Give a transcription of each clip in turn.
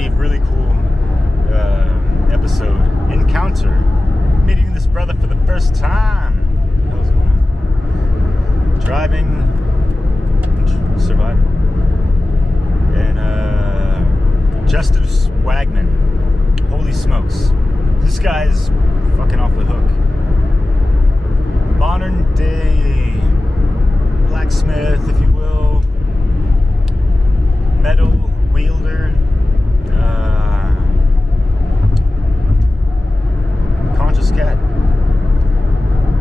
be a really cool episode. Encounter. Meeting this brother for the first time. What the hell's going on? Driving. Surviving. And Justice Wagman. Holy smokes. This guy's fucking off the hook. Modern day blacksmith, if you will. Metal wielder. Conscious cat.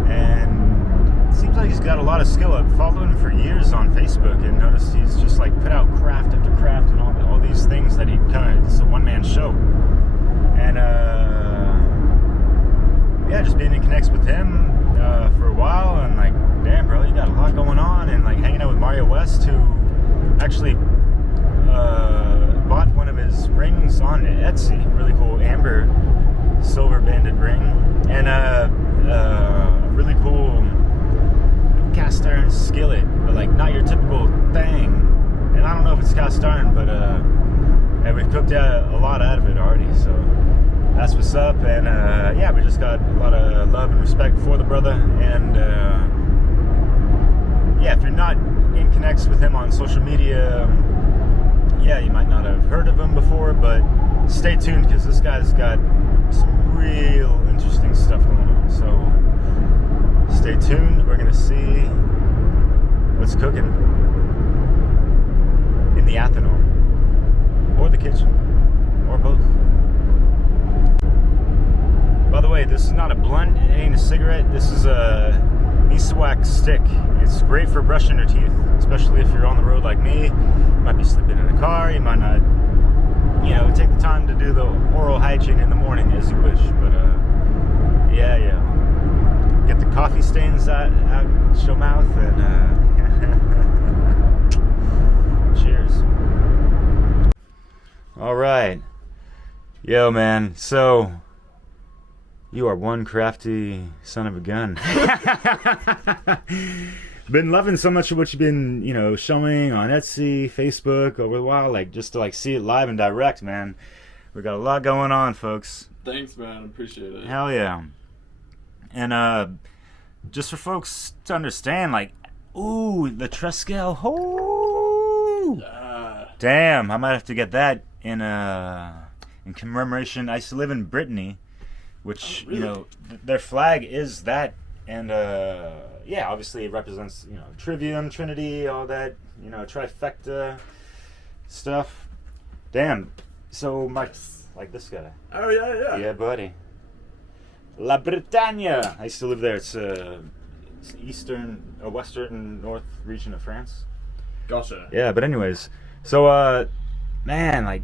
And it seems like he's got a lot of skill. I've followed him for years on Facebook and noticed he's just like put out craft after craft and all these things that he kind of, it's a one-man show. And yeah, just being in connects with him for a while, and like, damn bro, you got a lot going on, and like hanging out with Mario West, who actually bought one of his rings on Etsy, really cool amber silver banded ring, and a really cool cast iron skillet, but like not your typical thing. And I don't know if it's cast iron, but and we've cooked a lot out of it already, so that's what's up. And yeah, we just got a lot of love and respect for the brother. And yeah, if you're not in connects with him on social media, yeah, you might not have heard of him before, but stay tuned, because this guy's got some real interesting stuff going on. So stay tuned. We're gonna see what's cooking in the Athenor, or the kitchen, or both. By the way, this is not a blunt, it ain't a cigarette, this is a Miswak stick. It's great for brushing your teeth, especially if you're on the road like me. You might be sleeping in a car, you might not, you know, take the time to do the oral hygiene in the morning as you wish, but yeah. Get the coffee stains out your mouth, and cheers. Alright. Yo man, so you are one crafty son of a gun. Been loving so much of what you've been, you know, showing on Etsy, Facebook over the while, like just to like see it live and direct, man. We got a lot going on, folks. Thanks, man. Appreciate it. Hell yeah. And just for folks to understand, like, ooh, the Treskel. Oh, damn! I might have to get that in commemoration. I used to live in Brittany, which, you know, their flag is that, and yeah, obviously it represents, you know, Trivium, Trinity, all that, you know, trifecta stuff. Damn. So my, like this guy. Oh yeah. Yeah, buddy. La Bretagne. I used to live there. It's eastern, western, north region of France. Gotcha. Yeah, but anyways, so man, like,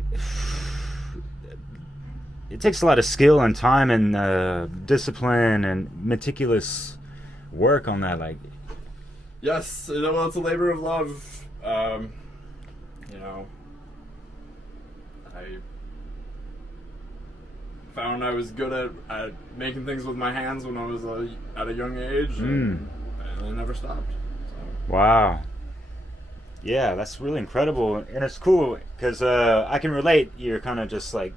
it takes a lot of skill and time and discipline and meticulous work on that. Like, yes, well, it's a labor of love. You know, I found I was good at making things with my hands when I was at a young age, and I never stopped. So. Wow. Yeah, that's really incredible, and it's cool because I can relate. You're kind of just like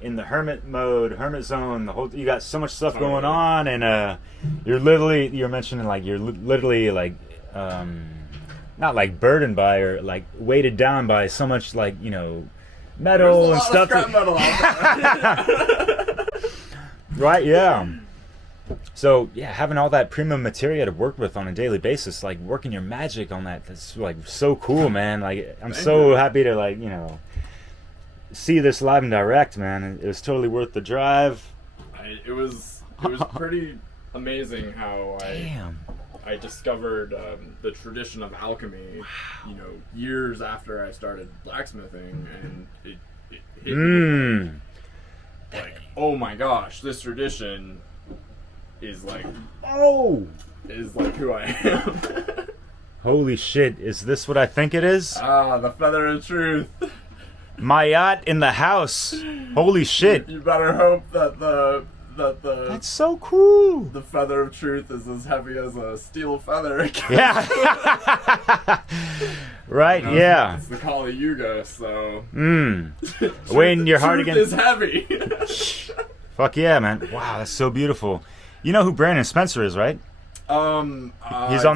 in the hermit mode, hermit zone. The whole, you got so much stuff going on, and you're mentioning like you're literally like not like burdened by or like weighted down by so much, like, you know, metal and stuff. There's a lot of scrap metal out there. Right? Yeah. So yeah, having all that premium material to work with on a daily basis, like working your magic on that's like so cool, man. Like, I'm so happy to, like, you know, see this live and direct, man. It was totally worth the drive. It was pretty amazing how I discovered the tradition of alchemy, you know, years after I started blacksmithing, and it hit me like, oh my gosh, this tradition is like who I am. Holy shit, is this what I think it is? The feather of truth. My yacht in the house. Holy shit. You better hope that that That's so cool. the feather of truth is as heavy as a steel feather. Yeah. Right. You know, Yeah. It's the Kali Yuga, so. Weighing your heart Truth against. is heavy. Fuck yeah, man. Wow, that's so beautiful. You know who Brandon Spencer is, right? He's on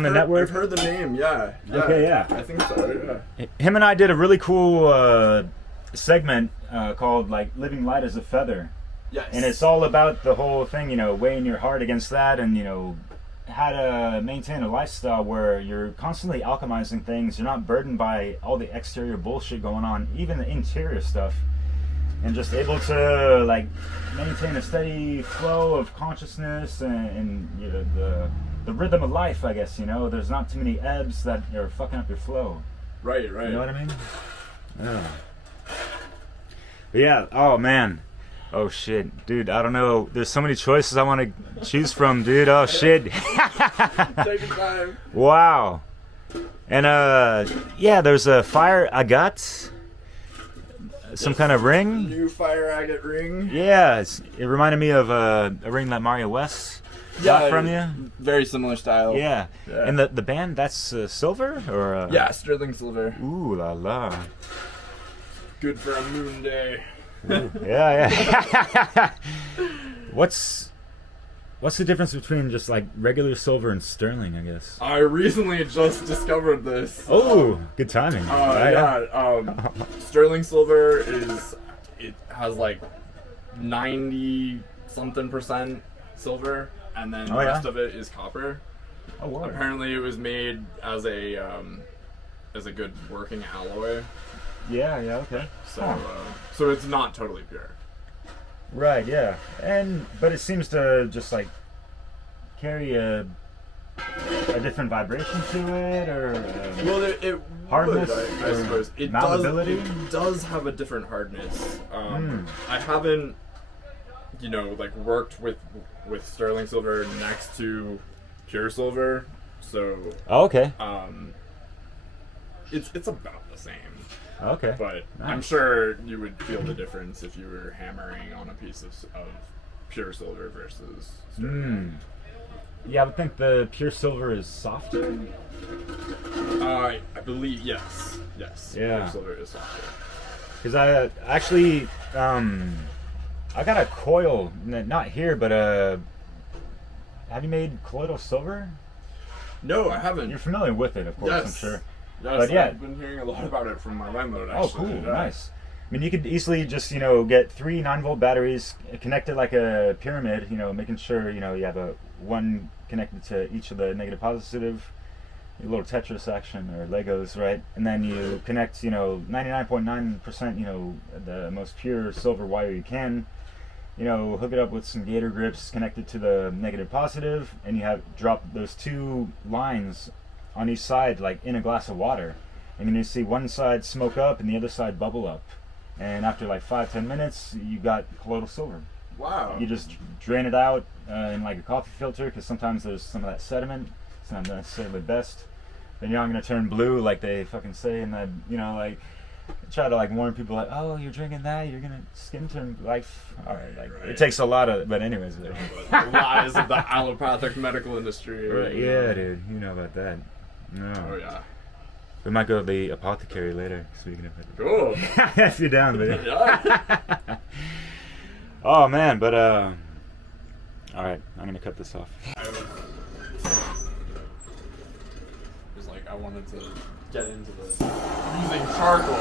the network? I've heard the name. Yeah. Okay, yeah. I think so. Yeah. Him and I did a really cool segment called like "Living Light as a Feather," Yes. and it's all about the whole thing, you know, weighing your heart against that, and you know, how to maintain a lifestyle where you're constantly alchemizing things. You're not burdened by all the exterior bullshit going on, even the interior stuff, and just able to like maintain a steady flow of consciousness and you know, the rhythm of life, I guess. You know, there's not too many ebbs that are fucking up your flow. Right. You know what I mean? Yeah. But yeah, oh man. Oh shit. Dude, I don't know. There's so many choices I want to choose from, dude. Oh shit. Take your time. Wow. And yeah, there's a fire agate. Some kind of ring. New fire agate ring. Yeah, it reminded me of a ring that Mario West got from you. Very similar style. Yeah. And the band, that's silver or Yeah, sterling silver. Ooh la la. Good for a moon day. Yeah. What's the difference between just like regular silver and sterling, I guess? I recently just discovered this. Oh, good timing. Sterling silver it has like 90 something percent silver, and then the rest of it is copper. Oh wow. Apparently, it was made as a good working alloy. Yeah, okay. So it's not totally pure. Right, yeah. But it seems to just like carry a different vibration to it, or well, it hardness, would, I suppose. It malleability? does have a different hardness. I haven't, like worked with sterling silver next to pure silver, so okay. It's about the same. Okay. But nice. I'm sure you would feel the difference if you were hammering on a piece of pure silver versus sterling. Yeah, I would think the pure silver is softer. I believe yes. Yeah. Pure silver is softer. Because I actually, I got a coil, not here, but have you made colloidal silver? No, I haven't. You're familiar with it, of course, yes. I'm sure. Yes, but yeah, I've been hearing a lot about it from my landlord, actually. Oh, cool, nice. I mean, you could easily just, get 3 9-volt batteries, connect it like a pyramid, making sure, you have one connected to each of the negative positive, a little Tetris action or Legos, right? And then you connect, 99.9%, the most pure silver wire you can, hook it up with some gator grips connected to the negative positive, and you have drop those 2 lines on each side, like in a glass of water, and then you see one side smoke up and the other side bubble up, and after like 5-10 minutes you got colloidal silver. Wow. You just drain it out in like a coffee filter, because sometimes there's some of that sediment. It's not necessarily the best. Then you're not gonna turn blue like they fucking say, and then like try to like warn people like, oh, you're drinking that, you're gonna skin turn like, all right, like right. It takes a lot of, but anyways. The lies of the allopathic medical industry. Right, yeah, dude, you know about that. No. Oh yeah. We might go to the apothecary later. Speaking of it. Cool. If you're down, baby. Yeah. Oh man, but all right, I'm gonna cut this off. I wanted to get into this using charcoal.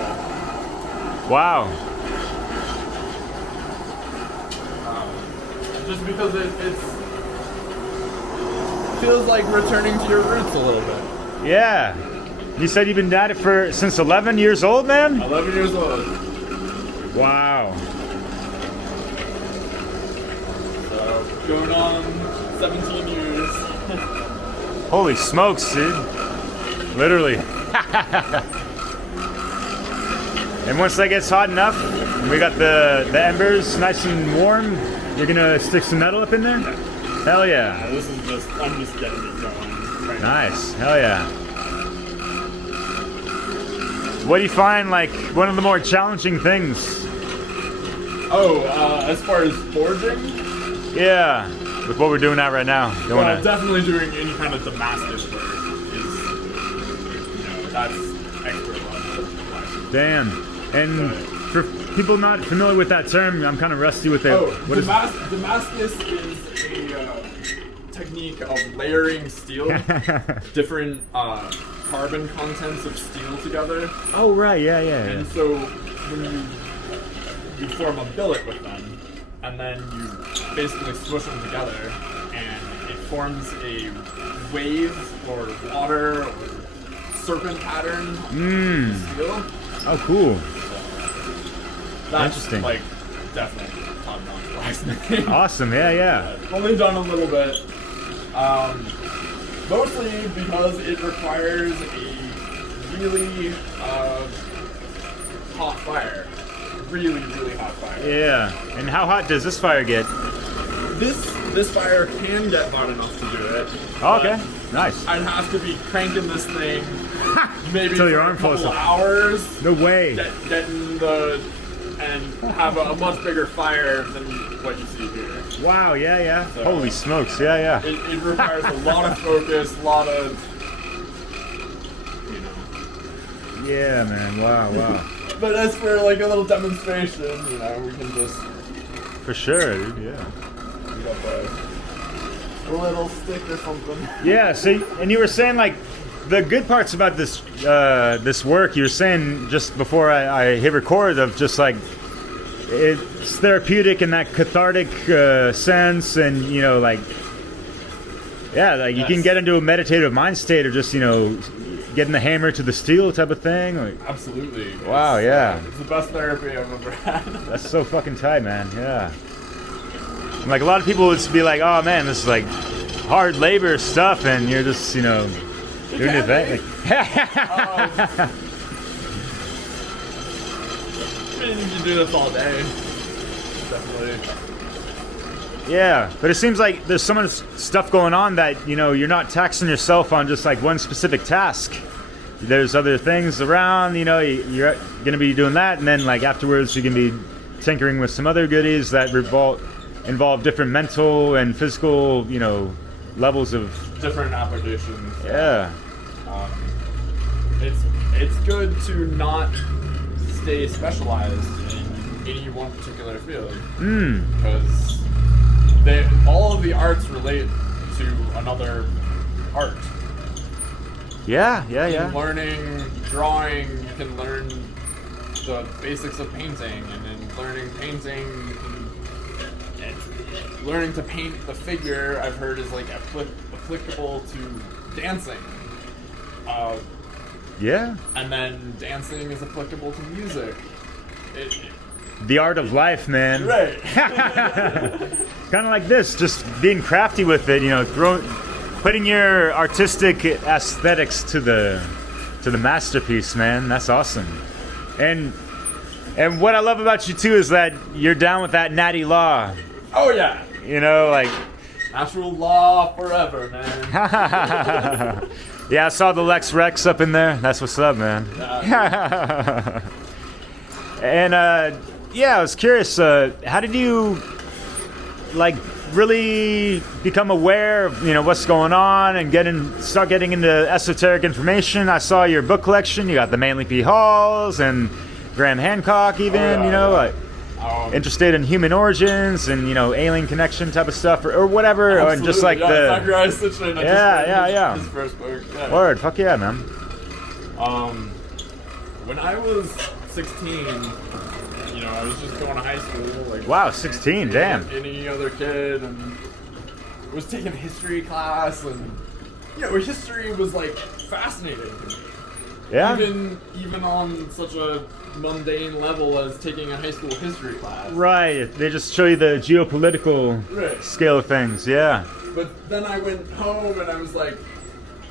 Wow. Just because it feels like returning to your roots a little bit. Yeah. You said you've been at it since 11 years old, man? 11 years old. Wow. So, going on 17 years. Holy smokes, dude. Literally. And once that gets hot enough, we got the embers nice and warm, you're gonna stick some metal up in there? Yeah. Hell yeah. I'm just getting it going. Right nice. Hell yeah. What do you find like one of the more challenging things? Oh, as far as forging? Yeah, with what we're doing now right now. Well, definitely doing any kind of Damascus work is, that's expert level. Damn. And for people not familiar with that term, I'm kind of rusty with it. Damascus is a technique of layering steel, different carbon contents of steel together. Oh, right, yeah. And so when you form a billet with them, and then you basically smush them together, and it forms a wave or water or serpent pattern of steel. Oh, cool. That's interesting. Like, definitely top-notch blacksmithing. Awesome, yeah. Only done a little bit. Mostly because it requires a really hot fire. Really hot fire. Yeah. And how hot does this fire get? This fire can get hot enough to do it. Oh, okay. Nice. I'd have to be cranking this thing maybe Till your for arm a couple falls off. hours. No way. And have a much bigger fire than what you see here. Wow, yeah. So, holy smokes, yeah. It requires a lot of focus, a lot of, Yeah, man, wow. But as for like a little demonstration, we can just... For sure, dude, yeah. Pick up a little stick or something. Yeah, so, and you were saying, like, the good parts about this this work, you were saying just before I hit record, of just like, it's therapeutic in that cathartic sense, and, like, yeah, like, you can get into a meditative mind state of just, getting the hammer to the steel type of thing. Like, absolutely. Wow, yeah. It's the best therapy I've ever had. That's so fucking tight, man, yeah. And, like, a lot of people would be like, oh, man, this is, like, hard labor stuff, and you're just, doing your thing. Like, you can do this all day. Definitely. Yeah, but it seems like there's so much stuff going on that, you're not taxing yourself on just like one specific task. There's other things around, you're going to be doing that, and then like afterwards you can be tinkering with some other goodies that involve different mental and physical, levels of... Different applications. Yeah. It's good to not stay specialized in any one particular field. Because all of the arts relate to another art. Yeah. In learning drawing, you can learn the basics of painting, and in learning painting, and learning to paint the figure, I've heard, is like applicable to dancing. Yeah. And then dancing is applicable to music. The art of life, man. Right. Kind of like this, just being crafty with it, putting your artistic aesthetics to the masterpiece, man. That's awesome. And what I love about you too is that you're down with that natty law. Oh yeah. Like natural law forever, man. Yeah, I saw the Lex Rex up in there. That's what's up, man. And I was curious, how did you like really become aware of what's going on and start getting into esoteric information? I saw your book collection. You got the Manly P. Halls and Graham Hancock, even. Interested in human origins and alien connection type of stuff, or whatever, and just like His first book. Yeah. Word, fuck yeah, man. When I was 16, I was just going to high school. Like, wow, 16, damn. Any other kid, and was taking history class, and history was like fascinating to me. Yeah. Even on such a mundane level as taking a high school history class. Right. They just show you the geopolitical scale of things. Yeah. But then I went home and I was like,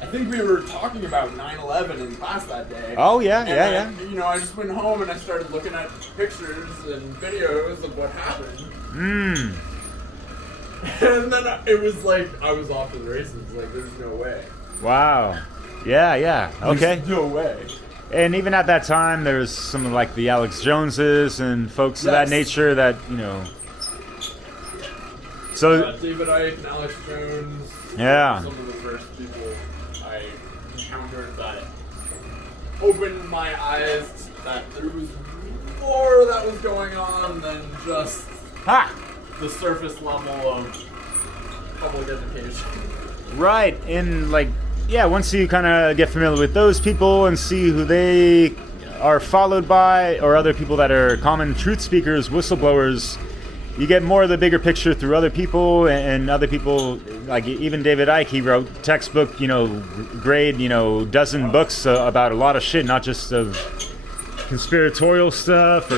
I think we were talking about 9/11 in class that day. Oh yeah, and I just went home and I started looking at pictures and videos of what happened. And then it was like I was off to the races. Like, there's no way. Wow. Yeah. Okay. There's no way. And even at that time, there was some of like the Alex Joneses and folks of that nature that So David Icke and Alex Jones. Yeah. Some of the first people I encountered that opened my eyes that there was more that was going on than just the surface level of public education. Right, and like, yeah, once you kind of get familiar with those people and see who they are followed by, or other people that are common truth speakers, whistleblowers, you get more of the bigger picture through other people, and other people, like even David Icke, he wrote textbook, grade, dozen books about a lot of shit, not just of conspiratorial stuff,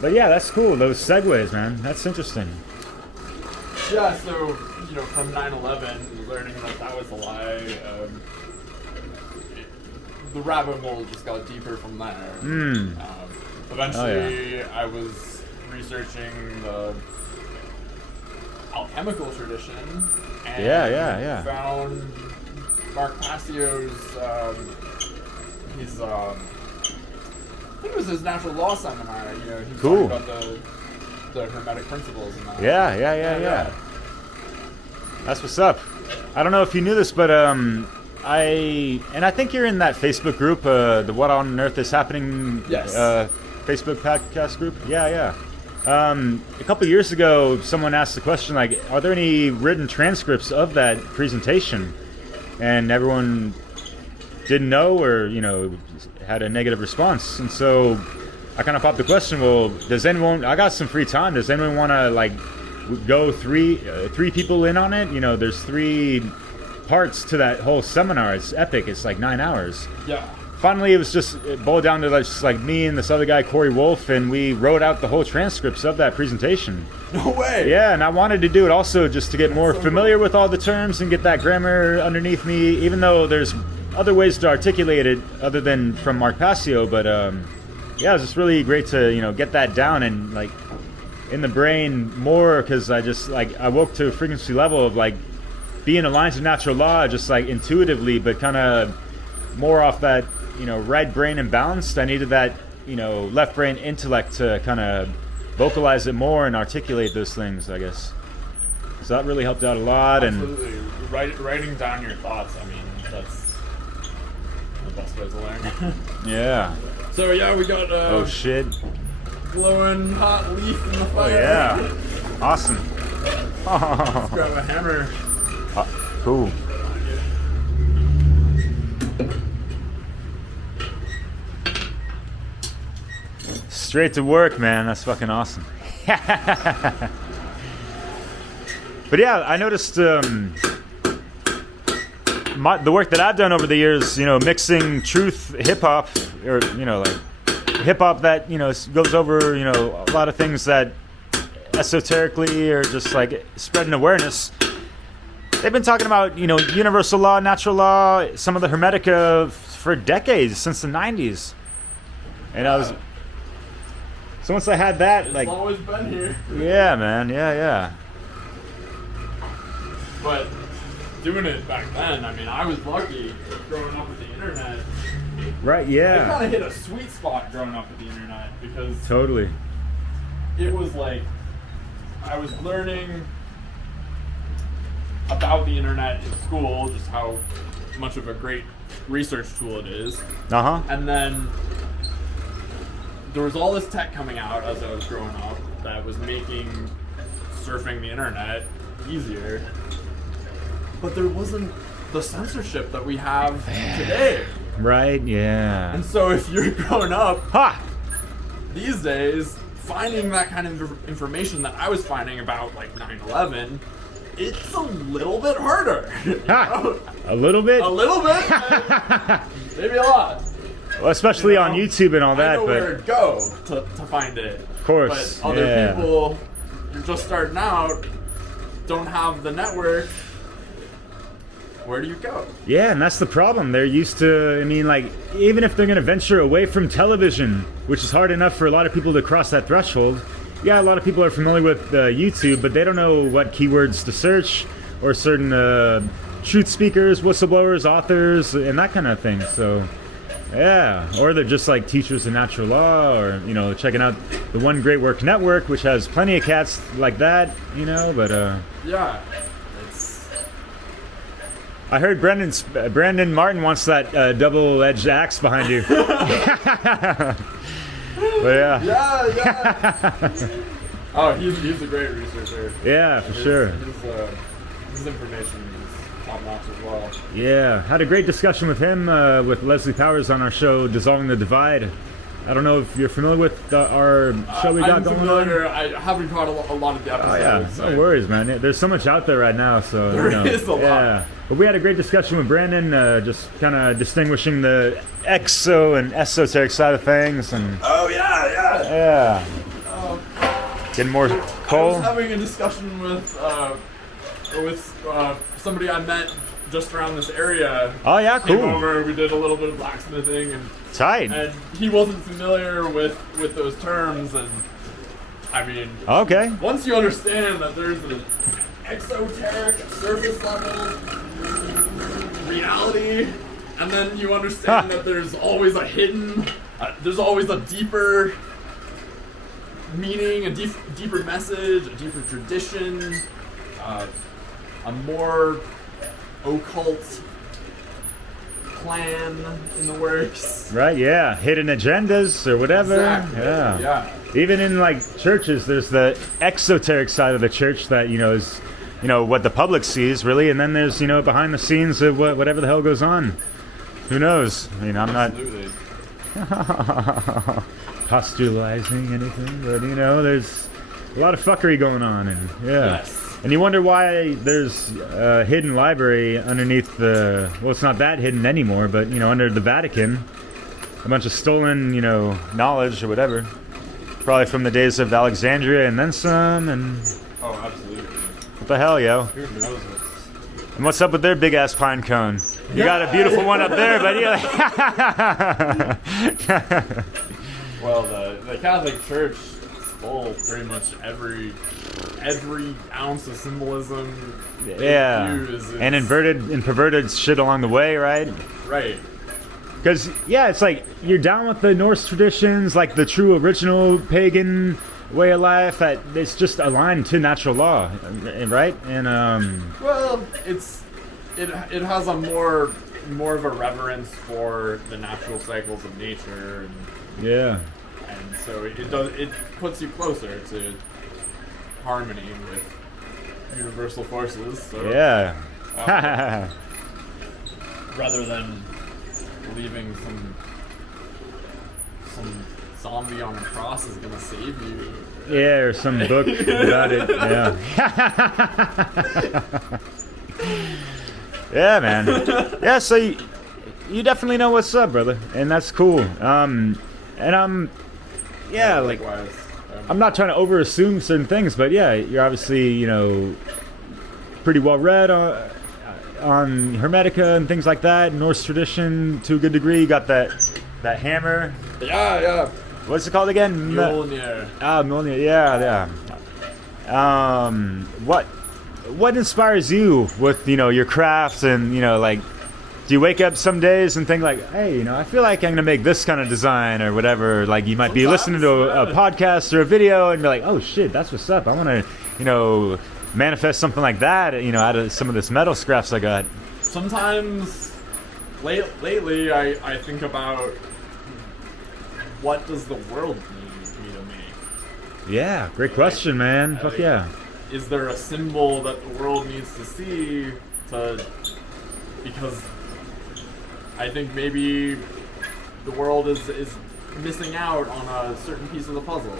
but yeah, that's cool, those segues, man, that's interesting. Yeah, so, from 9/11, learning that was a lie, the rabbit hole just got deeper from there. Eventually, I was researching the alchemical tradition, and found Mark Passio's, his, I think it was his natural law seminar, he was talking about the Hermetic principles and that. Yeah. That's what's up. I don't know if you knew this, but I think you're in that Facebook group, the What on Earth is Happening Facebook podcast group. Yeah. A couple years ago, someone asked the question, like, are there any written transcripts of that presentation? And everyone didn't know, or, had a negative response. And so I kind of popped the question, well, I got some free time. Does anyone want to, like, go three people in on it? There's 3 parts to that whole seminar. It's epic. It's like 9 hours. Yeah. Finally, it boiled down to just like me and this other guy, Corey Wolf, and we wrote out the whole transcripts of that presentation. No way! Yeah, and I wanted to do it also just to get more familiar with all the terms and get that grammar underneath me, even though there's other ways to articulate it other than from Mark Passio, but yeah, it was just really great to, get that down and like in the brain more, because I woke to a frequency level of like being aligned to natural law, just like intuitively, but kind of more off that, right brain imbalanced. I needed that, left brain intellect to kind of vocalize it more and articulate those things, I guess. So that really helped out a lot. Absolutely. And writing down your thoughts, I mean, that's the best way to learn. Yeah. So yeah, we got oh shit, glowing hot leaf in the fire. Oh yeah, awesome. Let's grab a hammer. Cool. Straight to work, man. That's fucking awesome. But yeah, I noticed the work that I've done over the years, mixing truth hip hop, or like hip hop that goes over a lot of things that esoterically or just like spreading awareness. They've been talking about universal law, natural law, some of the Hermetica for decades, since the 90s, and I was. So once I had that, it's always been here. Yeah, man, yeah. But doing it back then, I mean, I was lucky growing up with the internet. Right, yeah. I kind of hit a sweet spot growing up with the internet, because totally. It was like I was learning about the internet in school, just how much of a great research tool it is. And then there was all this tech coming out as I was growing up that was making surfing the internet easier. But there wasn't the censorship that we have today. Right, yeah. And so if you're growing up these days, finding that kind of information that I was finding about like 9/11, it's a little bit harder. A little bit? A little bit? Maybe a lot. Well, especially on YouTube and all that. I know where to go to find it. Of course. But other people, you're just starting out, don't have the network. Where do you go? Yeah, and that's the problem. They're used to, even if they're going to venture away from television, which is hard enough for a lot of people to cross that threshold. Yeah, a lot of people are familiar with YouTube, but they don't know what keywords to search, or certain truth speakers, whistleblowers, authors, and that kind of thing. So Yeah, or they're just like teachers of natural law, or checking out the One Great Work Network, which has plenty of cats like that, but yeah, it's. I heard Brandon Martin wants that double-edged axe behind you. But yeah. Yeah. Oh, he's a great researcher. Yeah, for sure. His information is top-notch as well. Yeah, had a great discussion with him, with Leslie Powers on our show, Dissolving the Divide. I don't know if you're familiar with our show we got going familiar. on. I haven't caught a lot of the episodes. Oh yeah, so. no worries, man. There's so much out there right now, so there is a lot. Yeah, but we had a great discussion with Brandon, just kind of distinguishing the exo and esoteric side of things, and oh yeah. Getting more coal. I was having a discussion with somebody I met just around this area. Oh yeah, cool. Came over, we did a little bit of blacksmithing, and tight. And he wasn't familiar with those terms, and I mean, okay. Once you understand that there's an exoteric surface level reality, and then you understand that there's always a hidden, there's always a deeper meaning, a deeper message, a deeper tradition, a more occult plan in the works. Right, yeah. Hidden agendas or whatever. Exactly. Yeah. Even in like churches, there's the exoteric side of the church that, is, what the public sees really, and then there's, behind the scenes of whatever the hell goes on. Who knows? I mean, I'm not postulating anything, but there's a lot of fuckery going on, and Yes. And you wonder why there's a hidden library underneath well, it's not that hidden anymore, but, under the Vatican. A bunch of stolen, knowledge or whatever. Probably from the days of Alexandria and then some, and... Oh, absolutely. What the hell, yo? Who knows what's... And what's up with their big-ass pine cone? You got a beautiful one up there, but Well, the Catholic Church stole pretty much every ounce of symbolism. Yeah, and inverted and perverted shit along the way, right? Right. Because, it's like, you're down with the Norse traditions, like the true original pagan way of life, that it's just aligned to natural law, right? And, well, it has a more of a reverence for the natural cycles of nature, and so it puts you closer to harmony with universal forces. So, rather than believing some zombie on a cross is gonna save you. Yeah, or some book about it. Yeah. Yeah, man. Yeah, so you definitely know what's up, brother, and that's cool. And I'm I'm not trying to over-assume certain things, but you're obviously, pretty well read on Hermetica and things like that, Norse tradition to a good degree. You got that hammer. Yeah. What's it called again? Mjolnir. Mjolnir. Yeah. What inspires you with your craft, and do you wake up some days and think like, hey, I feel like I'm gonna make this kind of design or whatever? Like you might be listening to a podcast or a video and be like, oh shit, that's what's up. I want to manifest something like that, out of some of this metal scraps I got. Sometimes lately I think about, what does the world need me to make? Yeah, great question, man. Fuck yeah. Is there a symbol that the world needs to see because I think maybe the world is missing out on a certain piece of the puzzle.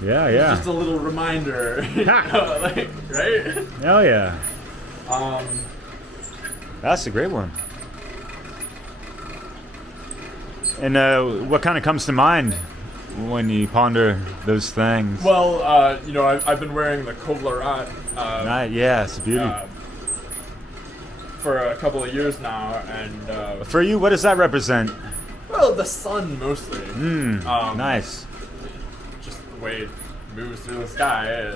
Yeah. Just a little reminder. Right? Hell yeah. That's a great one. And what kind of comes to mind when you ponder those things? Well, I've been wearing the Kovlarat. Yeah, it's a beauty. For a couple of years now, and for you, what does that represent? Well, the sun mostly. Nice. Just the way it moves through the sky.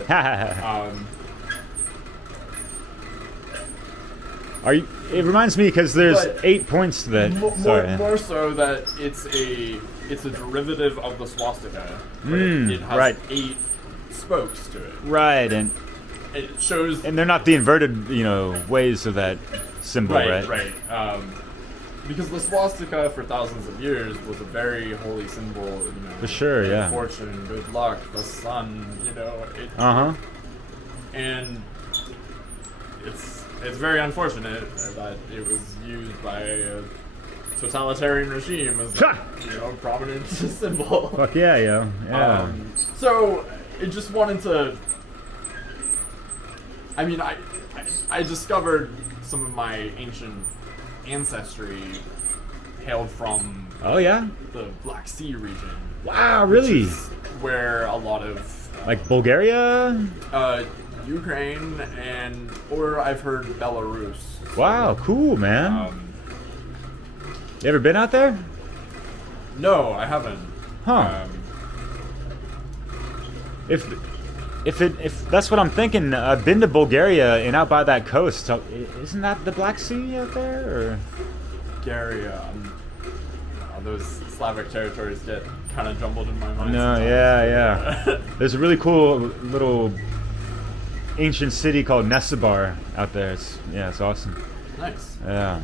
It reminds me because there's But 8 points to that. Sorry. More so that it's a derivative of the swastika. But it has right. 8 spokes to it. Right, and It shows. they're not the inverted, ways of that symbol, right? Right. Because the swastika for thousands of years was a very holy symbol. For sure, yeah. Fortune, good luck, the sun. And it's very unfortunate that it was used by a totalitarian regime as a prominent symbol. Fuck yeah, yo. Yeah. So it just wanted to. I mean, I discovered some of my ancient ancestry hailed from the Black Sea region. Wow, really? Which is where a lot of like Bulgaria? Ukraine or I've heard Belarus. Wow, cool, man. You ever been out there? No, I haven't. Huh. If that's what I'm thinking, I've been to Bulgaria and out by that coast. So isn't that the Black Sea out there? Or? Bulgaria. Those Slavic territories get kind of jumbled in my mind. No, sometimes. yeah. There's a really cool little ancient city called Nesibar out there. It's awesome. Nice. Yeah.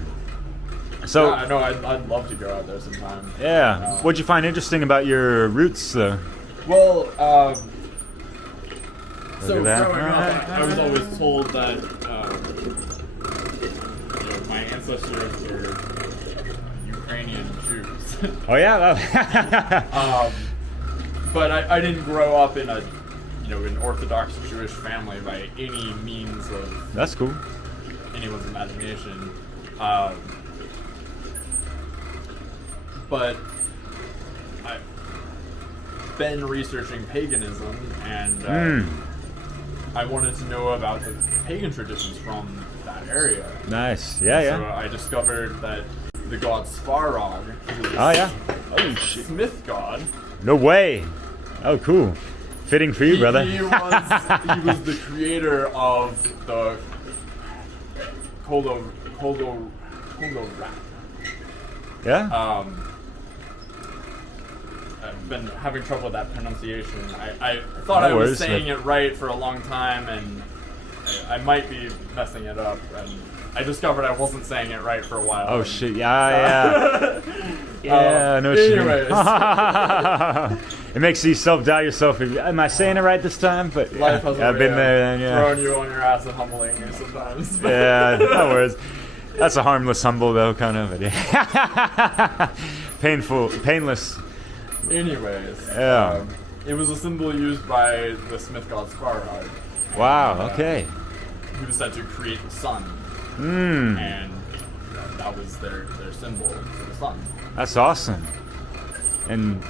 So I know I'd love to go out there sometime. Yeah. What'd you find interesting about your roots, though? Well, so Look at that. growing up, I was always told that my ancestors were Ukrainian Jews. Oh yeah. But I didn't grow up in an Orthodox Jewish family by any means of That's cool. anyone's imagination. But I've been researching paganism, and I wanted to know about the pagan traditions from that area. Nice. Yeah, So I discovered that the god Svarog, who was Oh shit. Smith god. No way. Oh, cool. Fitting for you, brother. He was the creator of the Koldo rap. Yeah. I've been having trouble with that pronunciation. I thought No I was worries, saying it right for a long time, and I might be messing it up. And I discovered I wasn't saying it right for a while. Oh shit. Yeah. Yeah. No shit. Anyways. It makes you self-doubt yourself. Am I saying it right this time? But Life has I've been there. And, throwing you on your ass and humbling you sometimes. Yeah. No worries. That's a harmless humble though, kind of. But yeah. Painless. Anyways, Yeah. it was a symbol used by the Smith god Svarog. Wow. Okay. He was said to create the sun, and that was their symbol for the sun. That's awesome. And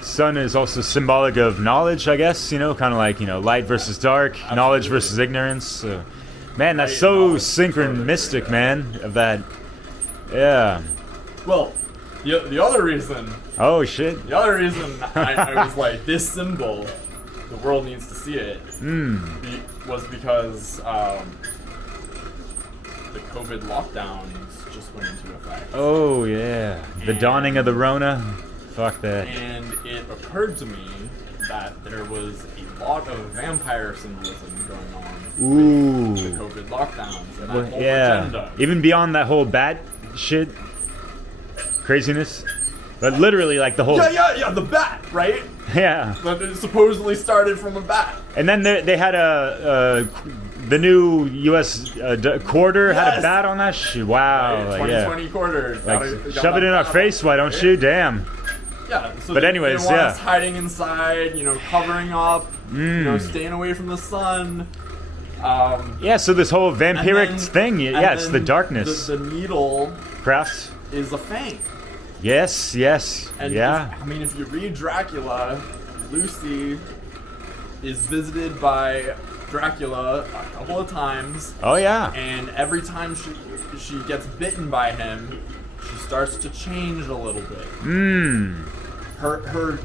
sun is also symbolic of knowledge, I guess, kind of like, light versus dark, Absolutely. knowledge versus ignorance. So, man, that's Light, so knowledge, synchronistic, man, of that. Yeah. Well, the other reason Oh, shit. I was like, this symbol, the world needs to see it, was because the COVID lockdowns just went into effect. Oh, yeah. The dawning of the Rona. Fuck that. And it occurred to me that there was a lot of vampire symbolism going on Ooh. with the COVID lockdowns and that whole Yeah. agenda. Even beyond that whole bat shit craziness. But literally, like the whole. Yeah, the bat, right? Yeah. But it supposedly started from a bat. And then they had the new U.S. quarter had a Yes. bat on that shit. Wow. Right? Like, 2020 quarter. Like, Gotta shove it in our bat face, on. why don't you? Damn. Yeah. So But they anyways, want yeah. us hiding inside, covering up, staying away from the sun. Yeah, so this whole vampiric and then- thing, and yeah, it's the then darkness. The needle Craft. is a fang. Yes. And Yeah. if you read Dracula, Lucy is visited by Dracula a couple of times, Oh, yeah. and every time she gets bitten by him, she starts to change a little bit. Her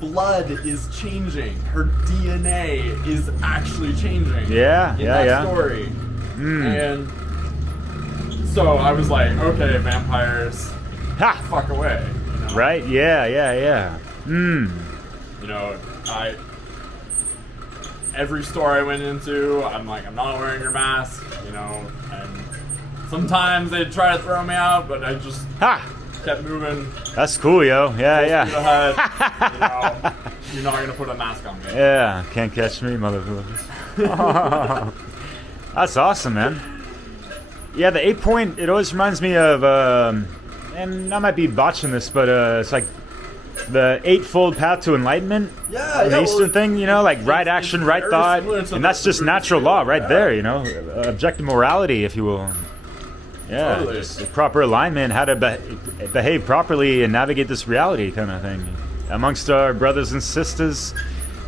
blood is changing. Her DNA is actually changing. Yeah, in yeah, that yeah. story. And So I was like, okay, vampires, Ha! fuck away. You know? Right? Yeah. You know, every store I went into, I'm like, I'm not wearing your mask, you know, and sometimes they'd try to throw me out, but I just kept moving. That's cool, yo. Yeah. Speed ahead, you know, you're not gonna put a mask on me. Yeah, can't catch me, motherfuckers. That's awesome, man. Yeah, the 8-point, it always reminds me of, and I might be botching this, but it's like the 8-fold path to enlightenment. The Eastern thing, you know, like right action, right thought. And that's just natural law right there, you know, objective morality, if you will. Yeah, Totally. just proper alignment, how to behave properly and navigate this reality kind of thing. Amongst our brothers and sisters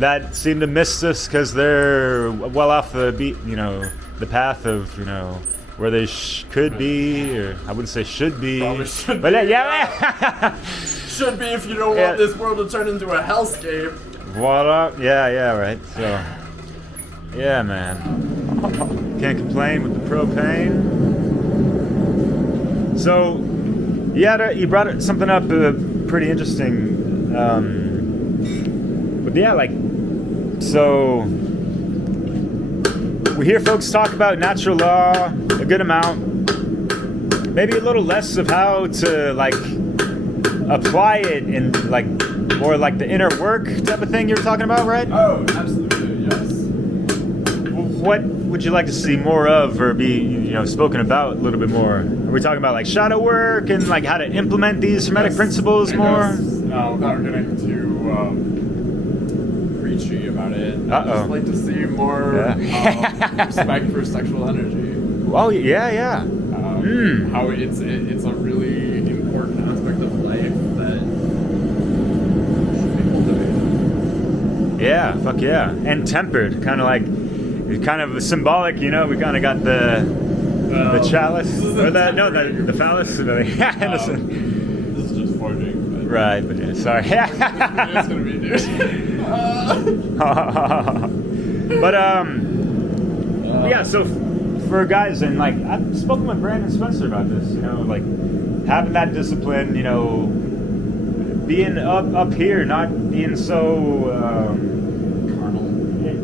that seem to miss this because they're well off the beat, you know, the path of, you know, where they could be, or I wouldn't say should be. Probably should but be, yeah. Should be if you don't want this world to turn into a hellscape. Voila. Yeah, right. So, yeah, man. Can't complain with the propane. So, you brought something up pretty interesting. But yeah, like, so we hear folks talk about natural law a good amount, maybe a little less of how to like apply it in like more like the inner work type of thing you were talking about, right? Oh, absolutely, yes. What would you like to see more of, or be, you know, spoken about a little bit more? Are we talking about like shadow work and like how to implement these Hermetic principles more? Without getting too preachy about it, I'd just like to see more respect for sexual energy. Oh yeah. How it's a really important aspect of life that should be cultivated. Yeah, fuck yeah, and tempered, kind of symbolic, you know. We kind of got the chalice, or the phallus. This is just forging. But Right, but sorry. it's gonna be dude. But yeah. So for guys, and like I've spoken with Brandon Spencer about this, you know, like having that discipline, you know, being up here, not being so carnal.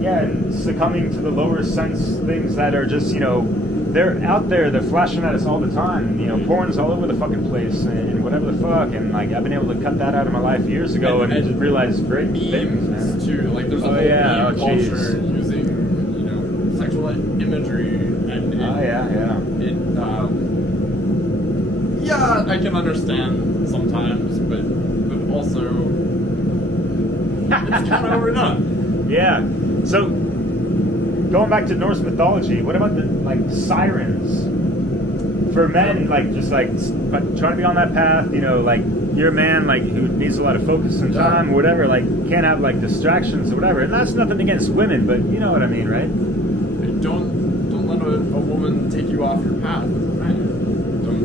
Yeah, and succumbing to the lower sense things that are just, you know, they're out there, they're flashing at us all the time. You know, porn's all over the fucking place and whatever the fuck. And like I've been able to cut that out of my life years ago and just realize great things, man. Too. Like there's a whole meme culture using, you know, sexual imagery and yeah, I can understand sometimes, but also it's kind of overdone. Yeah. So going back to Norse mythology, what about the like sirens for men? Like just like trying to be on that path, you know, like you're a man like who needs a lot of focus and time or whatever. Like can't have like distractions or whatever. And that's nothing against women, but you know what I mean, right? Don't let a woman take you off your path. Right?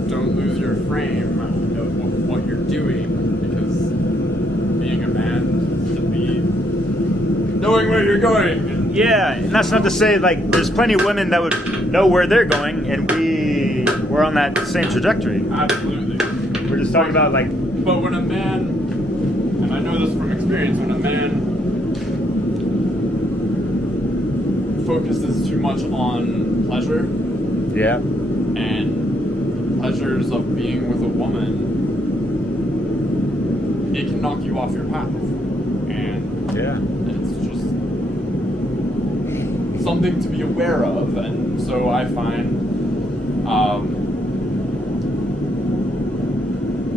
Don't lose your frame of what you're doing, because being a man should be knowing where you're going. Yeah, and that's not to say like there's plenty of women that would know where they're going, and we're on that same trajectory. Absolutely. We're just talking about like. But when a man, and I know this from experience, when a man focuses too much on pleasure, and pleasures of being with a woman, it can knock you off your path, and it's just something to be aware of. And so I find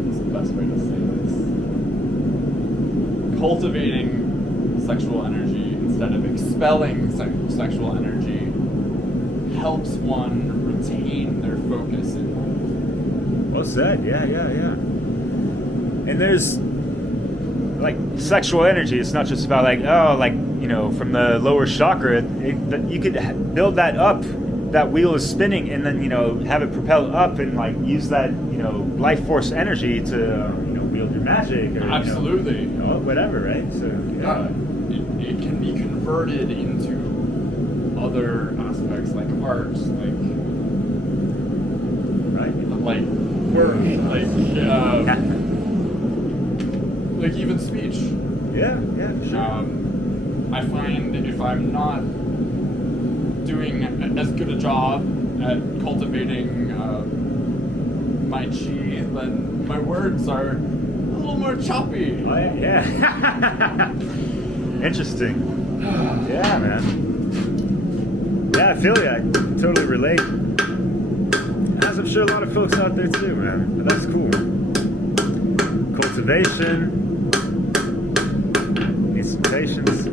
what's the best way to say this? Cultivating sexual energy instead of expelling sexual energy helps one retain their focus in life. Well said. Yeah. And there's like sexual energy. It's not just about like, oh, like, you know, from the lower chakra. You could build that up. That wheel is spinning, and then, you know, have it propel up and like use that, you know, life force energy to, you know, wield your magic or absolutely, you know, whatever, right? So it can be converted into other aspects like art, like right. like work, like even speech. Yeah, sure. I find if I'm not doing as good a job at cultivating my chi, then my words are a little more choppy. Oh, yeah. Interesting. Yeah, man. Yeah, I feel you. I totally relate. As I'm sure a lot of folks out there too, man. But that's cool. Cultivation. Needs some patience.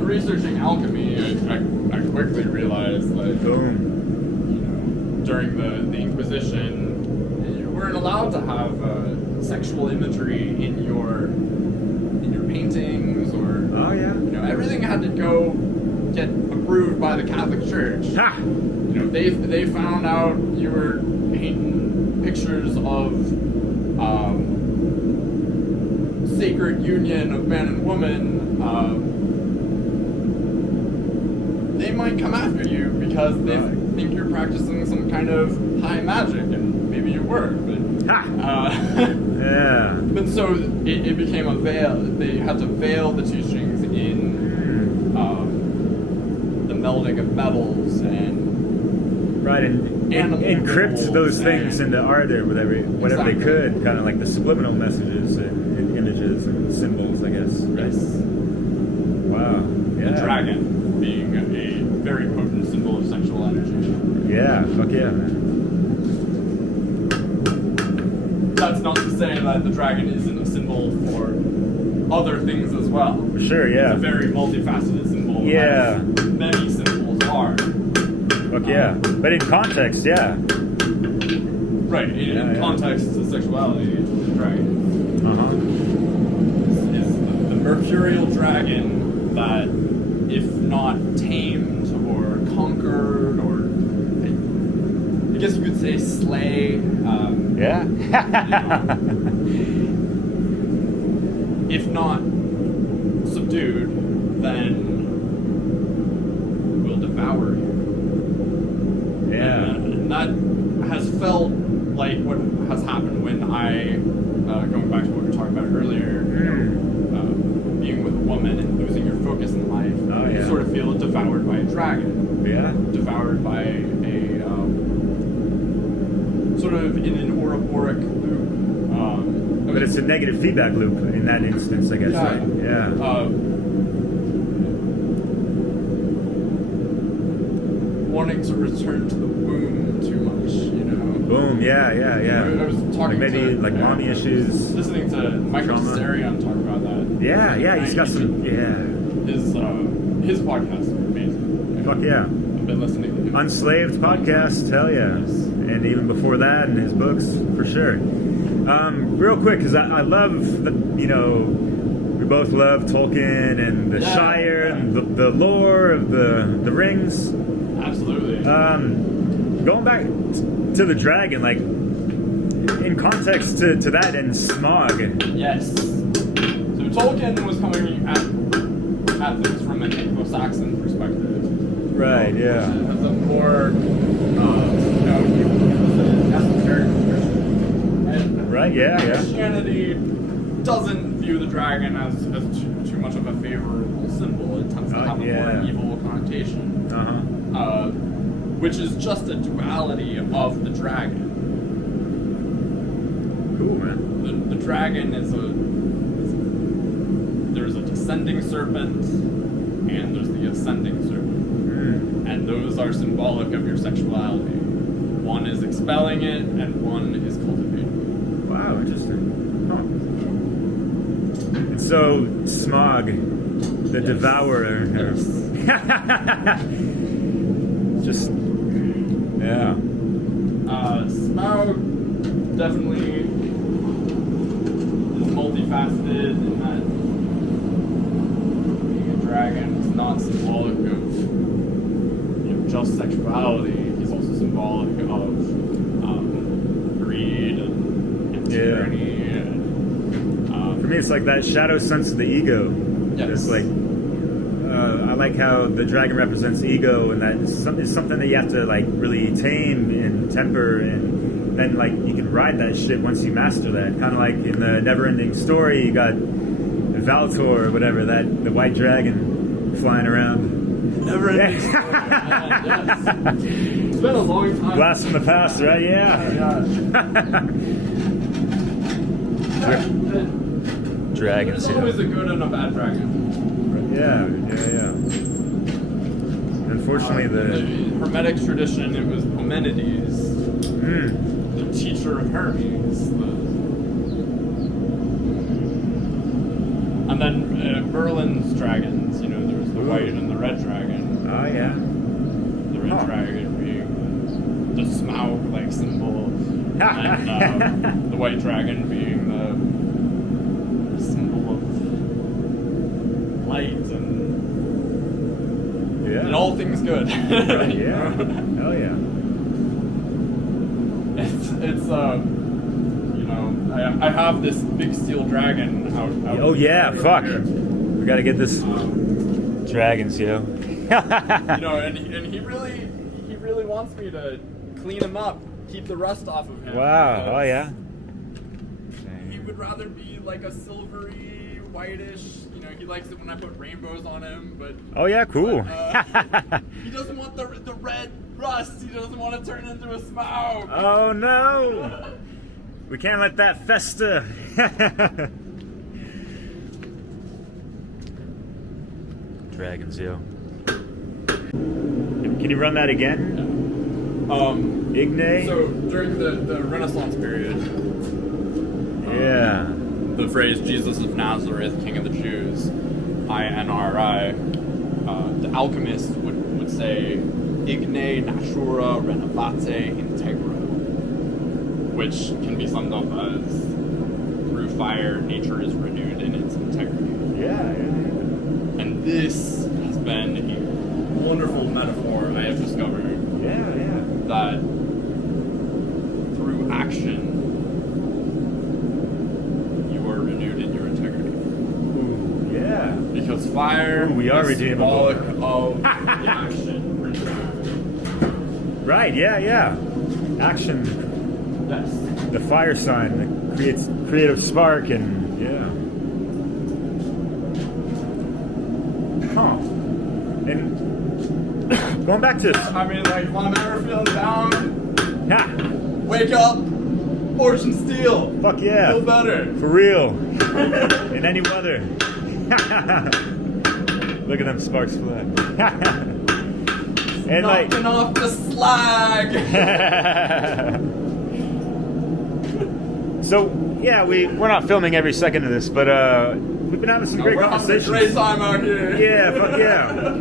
Researching alchemy, I quickly realized, like, Boom. During the Inquisition, you weren't allowed to have sexual imagery in your paintings, or everything had to go get approved by the Catholic Church. Ha! They found out you were painting pictures of sacred union of man and woman. They might come after you because they think you're practicing some kind of high magic, and maybe you were, but yeah. But so it became a veil. They had to veil the teachings in the melding of metals and encrypt those things into art or whatever Exactly. they could, kind of like the subliminal messages and images and symbols, I guess. Yes. Wow. Yeah. The dragon being a very potent symbol of sexual energy. Yeah, fuck yeah, man. That's not to say that the dragon isn't a symbol for other things as well. Sure, yeah. It's a very multifaceted symbol. Yeah. As many symbols are. Fuck yeah. But in context, yeah. Right, in context to sexuality, the dragon is the mercurial dragon that, if not tamed or conquered, or I guess you could say slay, Yeah. if not subdued, then will devour you. Yeah. And that has felt like what has happened when I, going back to what we were talking about earlier, being with a woman and losing your focus in life, you sort of feel devoured by a dragon. Yeah. Devoured by a sort of in an Ouroboros loop. But it's a negative feedback loop in that instance, I guess, right? Yeah. Wanting to return to the womb too much, Boom, yeah. I was talking maybe like mommy issues. Listening to Michael Sterion talk about that. Yeah, he's got some, His podcast is amazing. Fuck yeah. I've been listening to him. Unslaved podcast, hell yeah. Yes. And even before that, in his books, for sure. Real quick, because I love the, we both love Tolkien and the Shire and the lore of the rings. Absolutely. Going back to the dragon, like, in context to that and Smog. Yes. So Tolkien was coming at things from an Anglo-Saxon perspective. Right, yeah. Which is a more, he was an esoteric Christian. And Right, yeah. Christianity doesn't view the dragon as too much of a favorable symbol. It tends to have a more evil connotation. Which is just a duality of the dragon. Cool, man. The dragon there's a descending serpent and there's the ascending serpent. And those are symbolic of your sexuality. One is expelling it and one is cultivating it. Wow, interesting. And so, Smog, the devourer. Just, yeah. Smaug definitely is multifaceted in that being a dragon is not symbolic of just sexuality. He's also symbolic of greed and tyranny. And, for me, it's like that shadow sense of the ego. Yes. It's like, I like how the dragon represents ego, and that is something that you have to like really tame and temper, and then like you can ride that shit once you master that. Kind of like in the Never-Ending Story, you got Valtor or whatever, the white dragon flying around. Never-Ending Story. Yes. It's been a long time. Blast from the past, right? Yeah. Dragons. There's always a good and a bad dragon. Yeah. Unfortunately, in the Hermetic tradition, it was Parmenides, the teacher of Hermes. And then Merlin's dragons, you know, there was the white and the red dragon. Oh, yeah. The red dragon being the Smaug like symbol, and the white dragon being the symbol of light and all things good. Right, yeah. Hell yeah. It's you know, I have this big steel dragon out Oh yeah, fuck. here. We gotta get this dragons, yo. You know, and he really wants me to clean him up, keep the rust off of him. Wow. Oh yeah. He would rather be like a silvery, whitish. You know, he likes it when I put rainbows on him, but Oh yeah, cool. he doesn't want the red rust. He doesn't want to turn into a Smaug. Oh no. We can't let that fester. Dragons, yo. Can you run that again? Igne? So during the Renaissance period, Yeah. the phrase "Jesus of Nazareth, King of the Jews," INRI, the alchemists would say "Igne natura renovate integra," which can be summed up as "Through fire, nature is renewed in its integrity." Yeah. And this has been a wonderful metaphor I have discovered. That through action, you are renewed in your integrity. Ooh, yeah. Because fire We are is redeemable. symbolic of the action renewed. Right, yeah. Action, Yes. the fire sign that creates creative spark and And going back to I mean, like, when I'm ever feeling down, ha, wake up, forge some steel. fuck yeah. Feel better. For real. In any weather. Look at them sparks fly. And Knocking off the slag. So yeah, we're not filming every second of this, but we've been having some great We're having a conversations. great time out here. Yeah, fuck yeah.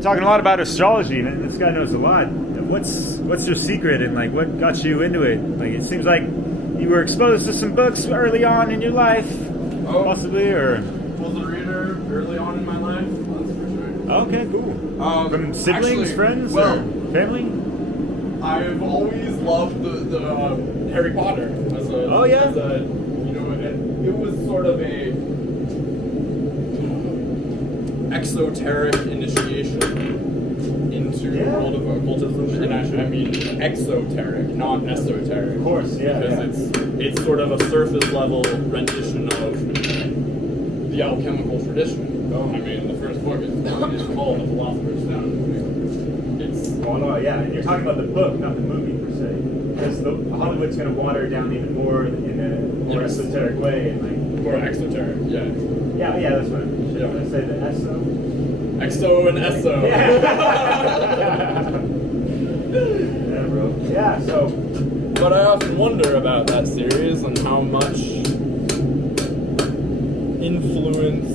Talking a lot about astrology, man. This guy knows a lot. What's your secret, and like what got you into it? Like it seems like you were exposed to some books early on in your life, possibly, or Was a reader early on in my life. That's for sure. okay, cool. From siblings, actually, friends, well, or family? I've always loved the Harry Potter as a Oh, yeah? as a, you know, and it was sort of a exoteric initiation into the world of occultism, and I mean exoteric, not esoteric. Of course, yeah. Because it's sort of a surface level rendition of the alchemical tradition. Oh. I mean, the first book is called The Philosopher's Stone. It's Yeah, and you're talking about the book, not the movie per se, because Hollywood's going to water it down even more in a more esoteric way, and like more exoteric, yeah. Yeah, that's what I'm going to say. The ESO. Exo and Eso. Yeah, bro. Yeah, so. But I often wonder about that series and how much influence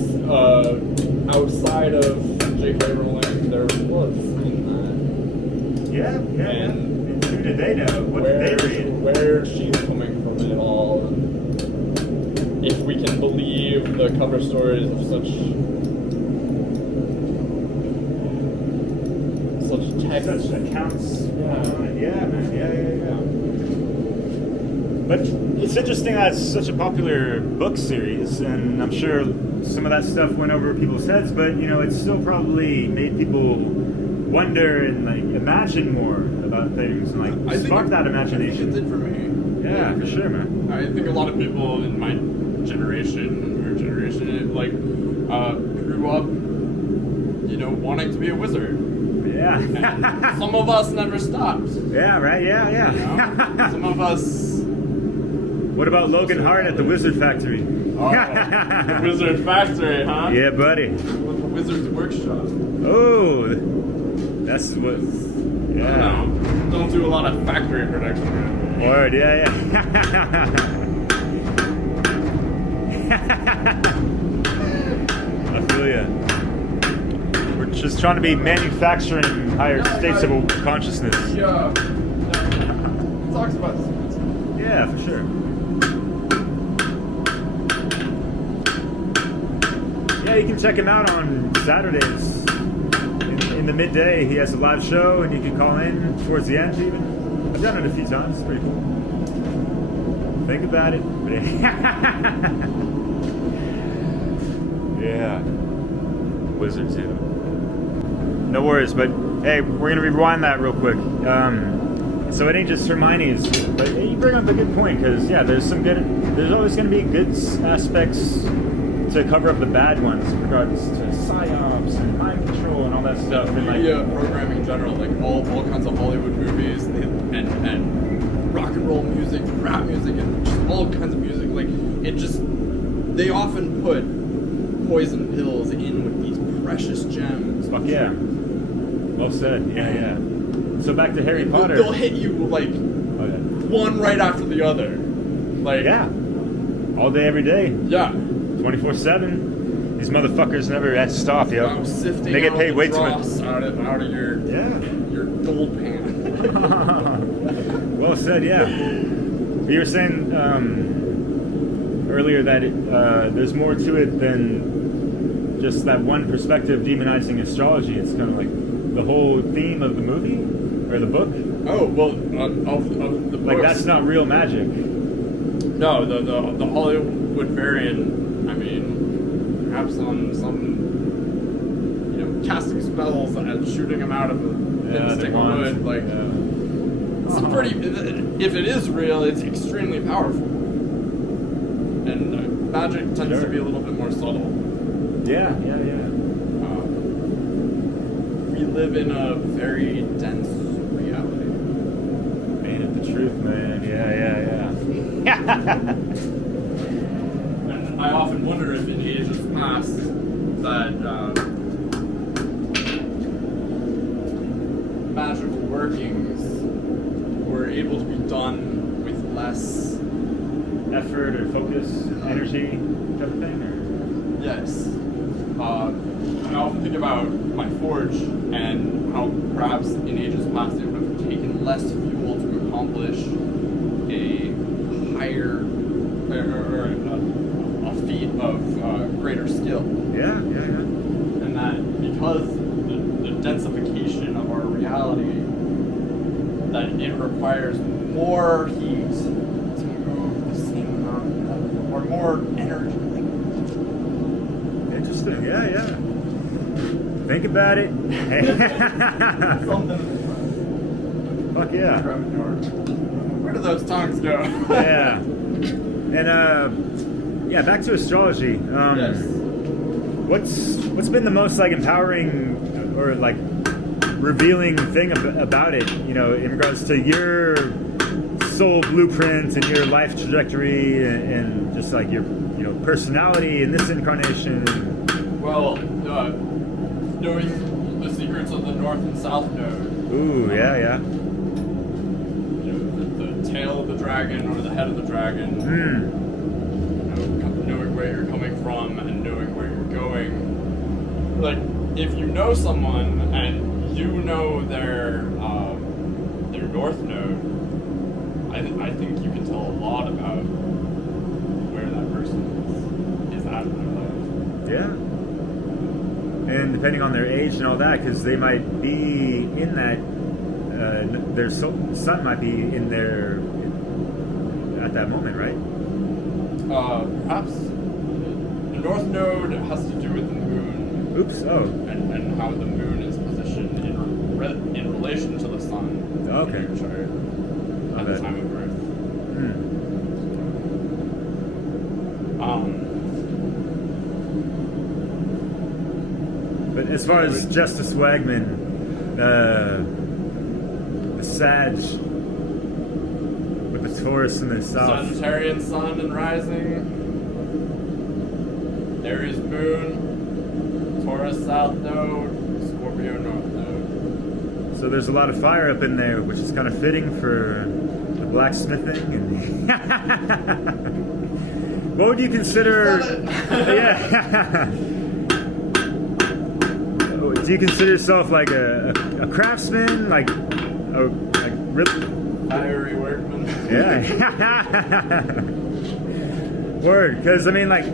outside of J.K. Rowling there was in that. Yeah. And who did they know? What did they read? Where she's coming from it all. And if we can believe the cover stories of such text. Such accounts. Yeah, man. Yeah. But it's interesting that it's such a popular book series, and I'm sure some of that stuff went over people's heads, but it still probably made people wonder and like imagine more about things and like spark that imagination. I think it did for me. Yeah, for sure, man. I think a lot of people in my generation grew up, wanting to be a wizard. Yeah. And some of us never stopped. Yeah, right. Yeah. Some of us. What about Logan Hart at the Wizard Factory? Oh, the Wizard Factory, huh? Yeah, buddy. With the Wizard's Workshop. Oh, that's what. Yeah. Don't do a lot of factory production. Word, yeah. I feel ya. We're just trying to be manufacturing higher states of consciousness. Yeah. It talks about this. Yeah, for sure. Yeah, you can check him out on Saturdays. In the midday, he has a live show, and you can call in towards the end even. I've done it a few times. It's pretty cool. Think about it. Yeah. Wizards, yeah. No worries, but hey, we're going to rewind that real quick. So it ain't just Hermione's, but you bring up a good point, because there's always going to be good aspects to cover up the bad ones in regards to psyops and mind control and all that stuff. And media programming in general, like all kinds of Hollywood movies and rock and roll music, rap music, and just all kinds of music. Like they often put poison pills in with these precious gems. Fuck yeah. Well said. Yeah. So back to Harry Potter. They'll hit you like one right after the other. Like all day, every day. Yeah. 24/7. These motherfuckers never stop, yo. They get paid way too much. Out of your gold pan. Well said, yeah. You were saying earlier that there's more to it than just that one perspective demonizing astrology. It's kind of like the whole theme of the movie or the book. Oh well, of the books. Like that's not real magic. No, the Hollywood variant. I mean, perhaps on some, casting spells and shooting them out of a thin stick of wood. Like, it's a pretty. If it is real, it's extremely powerful. And magic tends to be a little bit more subtle. Yeah. We live in a very dense reality. Ain't it the truth, man? Yeah. I often wonder if in ages past that magical workings were able to be done with less effort or focus, energy, type of thing? Or? Yes. I often think about my forge and how perhaps in ages past it would have taken less fuel to accomplish a higher a feat of greater skill. Yeah. And that because the densification of our reality, that it requires more heat to move the same amount or more energy. Interesting. Yeah. Think about it. Fuck yeah. Where do those tongues go? Yeah. And back to astrology. Yes. What's been the most like empowering or like revealing thing about it? In regards to your soul blueprint and your life trajectory and just like your personality in this incarnation. Well, knowing the secrets of the North and South Node. Ooh, yeah. The tail of the dragon or the head of the dragon. Knowing where you're coming from and knowing where you're going. Like, if you know someone and you know their North Node, I think you can tell a lot about where that person is at in their life. Yeah. And depending on their age and all that, because they might be in that, their sun might be in at at that moment, right? Perhaps the north node has to do with the moon. Oops. Oh. And how the moon is positioned in relation to the sun. Okay. In your chart at the time of birth. But as far as Justice Wagman, the Sag with the Taurus in the south. Sagittarian sun and rising. Aries moon. Taurus south node. Scorpio north node. So there's a lot of fire up in there, which is kind of fitting for the blacksmithing. And what would you consider? Yeah. Do you consider yourself like a craftsman, like really fiery workman? Yeah. Word, because I mean, like,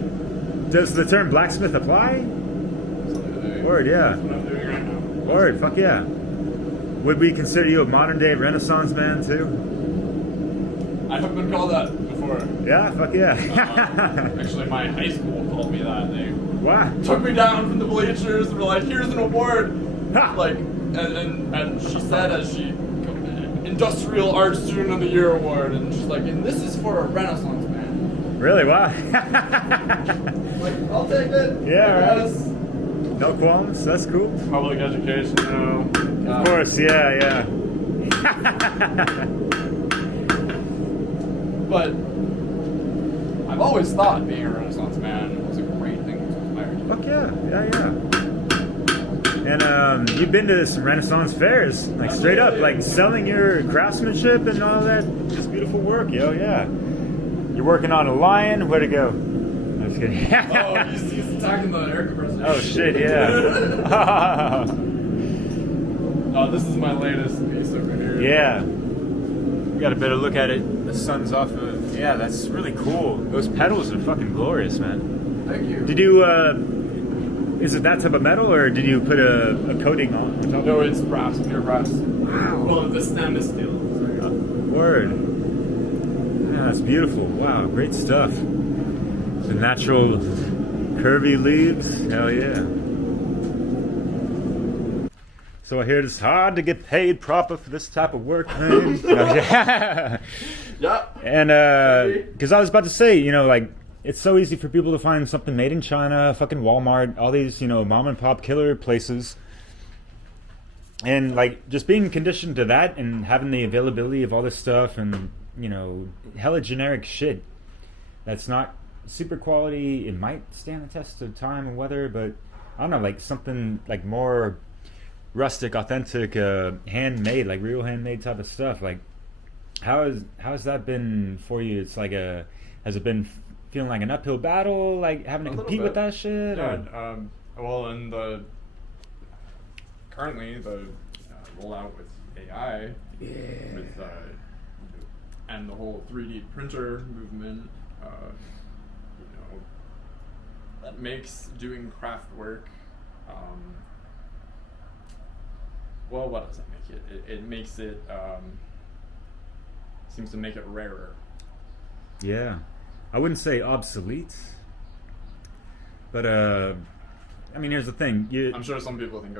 does the term blacksmith apply? Absolutely. Word, yeah. That's what I'm doing right now. Word, fuck yeah. Would we consider you a modern day Renaissance man too? I have been called that before. Yeah, fuck yeah. Actually, my high school called me that. They Wow. took me down from the bleachers and were like, "Here's an award." Ha! Like, and she said as she Industrial Art Student of the Year award, and she's like, "And this is for a Renaissance man." Really? Wow. Like, I'll take it. Yeah, Yes. No qualms. That's cool. Public education, you know. Of course, yeah. But I've always thought being a Renaissance man was a great thing to aspire to. Fuck yeah. And you've been to some Renaissance fairs, like straight up, like selling your craftsmanship and all that, just beautiful work, yo, yeah. You're working on a lion. Where'd it go? I'm just kidding. Oh, he's attacking the air compressor. Oh shit, yeah. Oh, this is my latest piece over here. Yeah. You got a better look at it. The sun's off of. Yeah, that's really cool. Those pedals are fucking glorious, man. Thank you. Did you? Is it that type of metal, or did you put a coating on top? No, it's brass, pure brass. Wow. Well, the stem is steel. Word. Yeah, that's beautiful. Wow, great stuff. The natural curvy leaves. Hell yeah. So I hear it's hard to get paid proper for this type of work, man. Yeah. Yeah. And because I was about to say, you know, like, it's so easy for people to find something made in China, fucking Walmart, all these, you know, mom and pop killer places. And like just being conditioned to that and having the availability of all this stuff and, you know, hella generic shit that's not super quality. It might stand the test of time and weather, but I don't know, like something like more rustic, authentic, handmade, like real handmade type of stuff. Like how has that been for you? It's like has it been feeling like an uphill battle, like having to compete with that shit? Yeah. Well, and currently the rollout with AI, with and the whole 3D printer movement, you know, that makes doing craft work. Well, what does it make it? It makes it seems to make it rarer. Yeah. I wouldn't say obsolete, but I mean, here's the thing. I'm sure some people think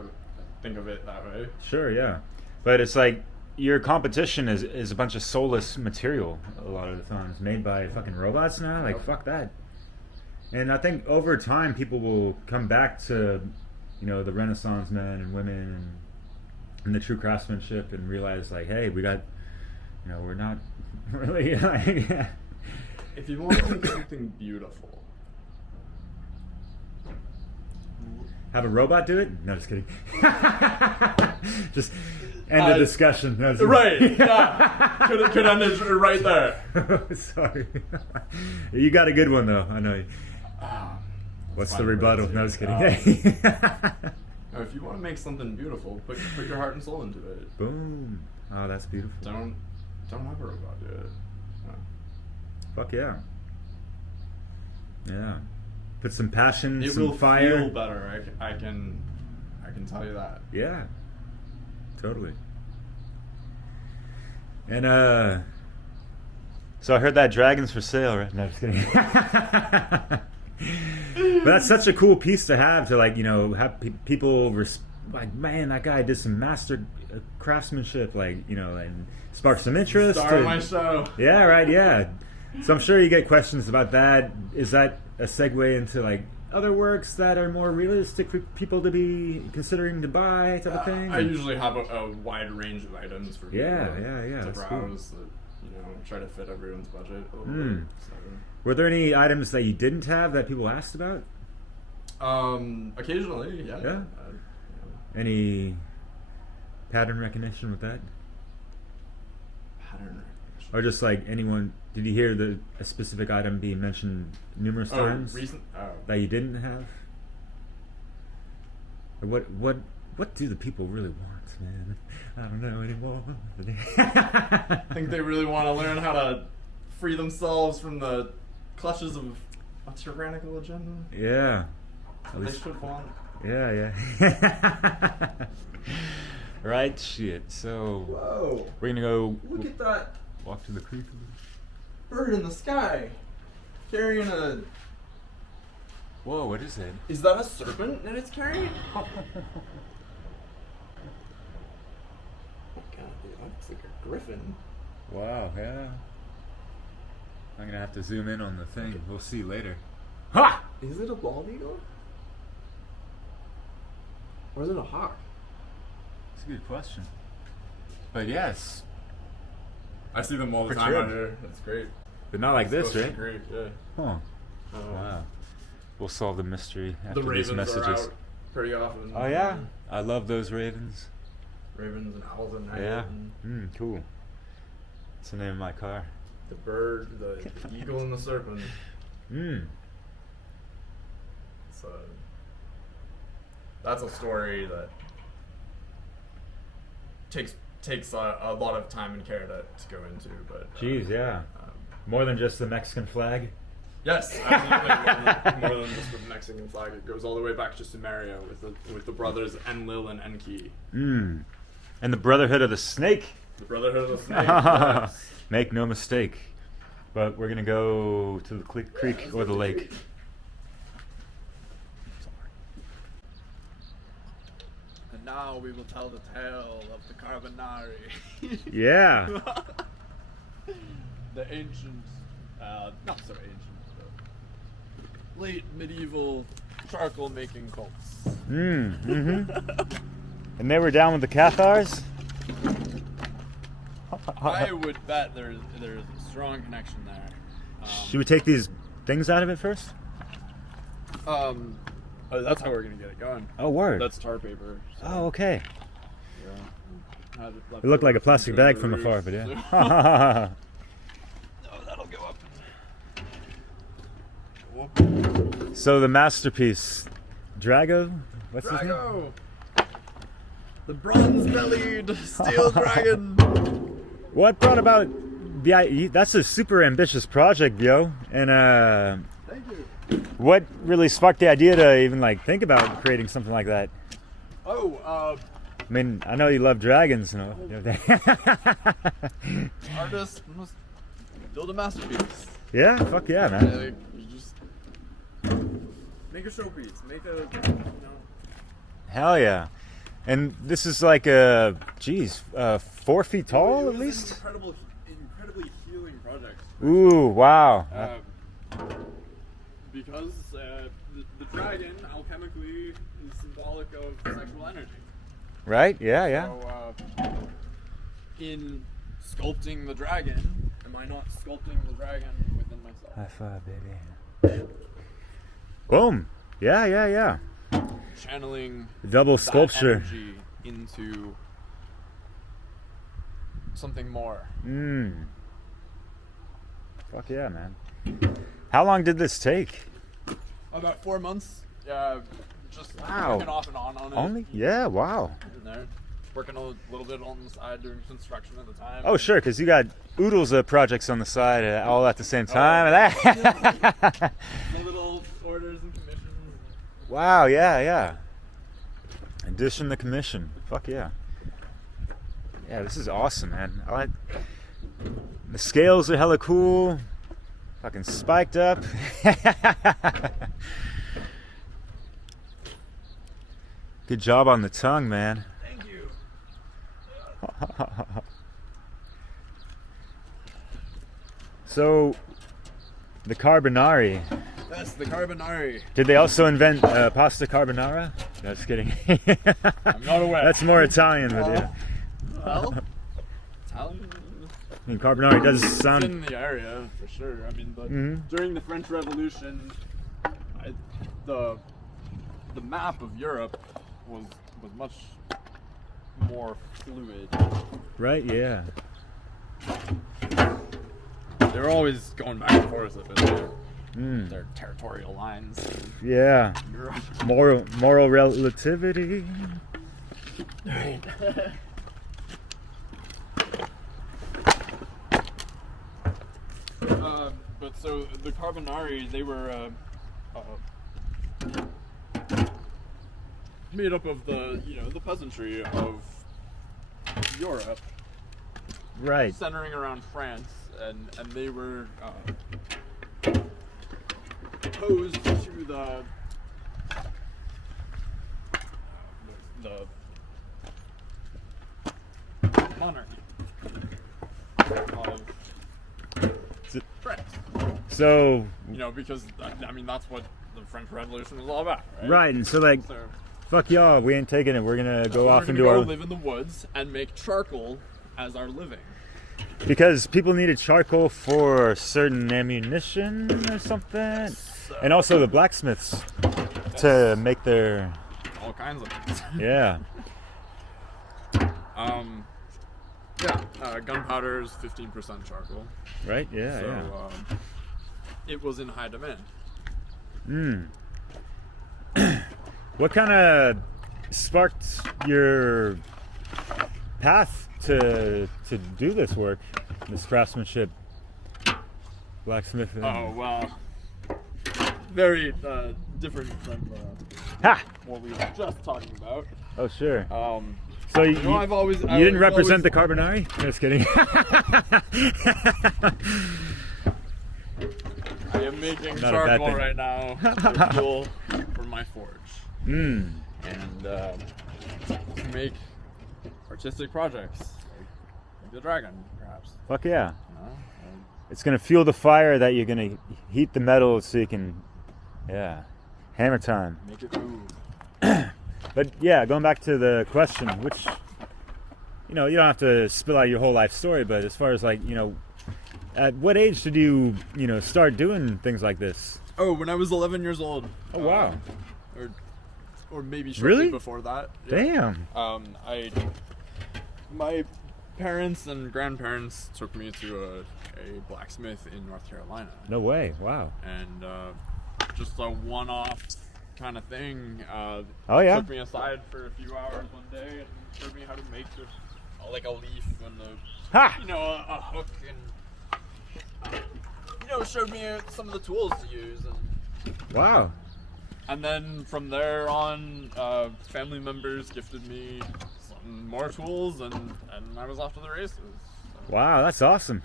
of it that way. Sure, yeah, but it's like your competition is a bunch of soulless material a lot of the times, made by fucking robots now. Like, fuck that. And I think over time, people will come back to, you know, the Renaissance men and women and the true craftsmanship and realize, like, hey, we got, you know, we're not really. If you want to make something beautiful, have a robot do it? No, just kidding. Just end the discussion. No, right, yeah. Could end it right there. Sorry. You got a good one, though. I know you. What's the rebuttal? No, just kidding. No, if you want to make something beautiful, put your heart and soul into it. Boom. Oh, that's beautiful. Don't have a robot do it. No. Fuck yeah. Yeah. Put some passion, it some will fire. feel better. I can tell you that. Yeah. Totally. And So I heard that dragon's for sale, right? No, just kidding. But that's such a cool piece to have have people like, man, that guy did some master craftsmanship, and sparked some interest. Star of my show. Yeah, right, yeah. So I'm sure you get questions about that. Is that a segue into other works that are more realistic for people to be considering to buy, type of thing? I usually have a wide range of items for people to browse cool. that try to fit everyone's budget a little bit. So. Were there any items that you didn't have that people asked about? Occasionally, yeah. Yeah. Any pattern recognition with that? Pattern recognition. Or just anyone? Did you hear a specific item being mentioned numerous times that you didn't have? Or what do the people really want, man? I don't know anymore. I think they really want to learn how to free themselves from the clutches of a tyrannical agenda. Yeah. They should want. Yeah. Right, shit. So Whoa! we're gonna go. Look at that walk to the creek. bird in the sky, carrying a. Whoa! What is it? Is that a serpent that it's carrying? Oh god, it looks like a griffin. Wow. Yeah. I'm gonna have to zoom in on the thing. We'll see later. Ha! Is it a bald eagle? Or is it a hawk? That's a good question. But yes. I see them all the For time sure. out here. That's great. But not like this, Supposed to right? be great, yeah. Huh. Wow. We'll solve the mystery The after these ravens messages. are out pretty often. Oh yeah? I love those ravens. Ravens and owls at night. Yeah. And Cool. What's the name of my car? the bird, the eagle, and the serpent. So that's a story that takes a lot of time and care to go into. But Jeez, yeah. More than just the Mexican flag? yes, absolutely. more than just the Mexican flag. It goes all the way back to Sumeria with the brothers Enlil and Enki. And the Brotherhood of the Snake. The Brotherhood of the Snake. Yes. Make no mistake. But we're going to go to the creek or the lake. And now we will tell the tale of the Carbonari. Yeah. The ancient, not so ancient, but late medieval charcoal making cults. And they were down with the Cathars? I would bet there's a strong connection there. Should we take these things out of it first? That's how we're gonna get it going. Oh, word. That's tar paper. So, Oh, okay. yeah. It looked like a plastic bag from afar, but yeah. Oh, that'll go up. So the masterpiece, Drago? What's his name? Drago! The bronze-bellied steel dragon! What brought about that's a super ambitious project, yo. And Thank you. what really sparked the idea to even think about creating something like that? Oh, I mean, I know you love dragons, you know. artist must build a masterpiece. Yeah, fuck yeah, man. You just make a showpiece. Make a, Hell yeah. And this is like a, 4 feet tall at least? Incredibly healing project. Ooh, wow. Because the dragon, alchemically, is symbolic of sexual energy. Right? Yeah, yeah. So, in sculpting the dragon, am I not sculpting the dragon within myself? High five, baby. Boom. Yeah, yeah, yeah. Channeling Double that sculpture. energy into something more. Fuck yeah, man. How long did this take? About 4 months. Just Wow. working off and on it. Only? Yeah, wow. In there. Working a little bit on the side during construction at the time. Oh, sure, because you got oodles of projects on the side all at the same time. The little orders and commissions. Wow, yeah, yeah. Addition to commission. Fuck yeah. Yeah, this is awesome, man. The scales are hella cool. Fucking spiked up. Good job on the tongue, man. Thank you. So, the Carbonari. That's the Carbonari. Did they also invent pasta carbonara? No, just kidding. I'm not aware. That's more Italian, but yeah. Well, Italian. I mean, carbonari does It's sound. in the area for sure. I mean, but during the French Revolution, the map of Europe was much more fluid. Right? Yeah. They were always going back and forth with their territorial lines. Yeah. Europe. Moral relativity. Right. But so the Carbonari, they were made up of the the peasantry of Europe, Right. centering around France, and they were opposed to the monarchy of France. So, Because I mean that's what the French Revolution was all about, right? right, and so like, So fuck y'all, we ain't taking it. We're gonna go we're off gonna and do go our. live in the woods and make charcoal as our living. Because people needed charcoal for certain ammunition or something, and also the blacksmiths to make their. All kinds of things. Yeah. Gunpowder is 15% charcoal. Right. Yeah. So it was in high demand. What kind of sparked your path to do this work, this craftsmanship, blacksmithing? Oh well, very different from Ha! what we were just talking about. Oh sure. So You know, you you didn't represent the Carbonari? Just kidding. I am making Not a bad charcoal thing. right now for fuel for my forge, and to make artistic projects like the dragon, perhaps. Fuck yeah. And It's gonna fuel the fire that you're gonna heat the metal so you can, yeah, hammer time. make it move. But yeah, going back to the question, which, you don't have to spill out your whole life story, but as far as like, at what age did you, start doing things like this? Oh, when I was 11 years old. Oh wow. Or maybe shortly Really? before that. Damn. My parents and grandparents took me to a blacksmith in North Carolina, No way. Wow. and just a one-off kind of thing. Oh, yeah? Took me aside for a few hours one day and showed me how to make like a leaf and Ha! a hook, and showed me some of the tools to use, Wow. and then from there on, family members gifted me some more tools, and I was off to the races. Wow, that's awesome.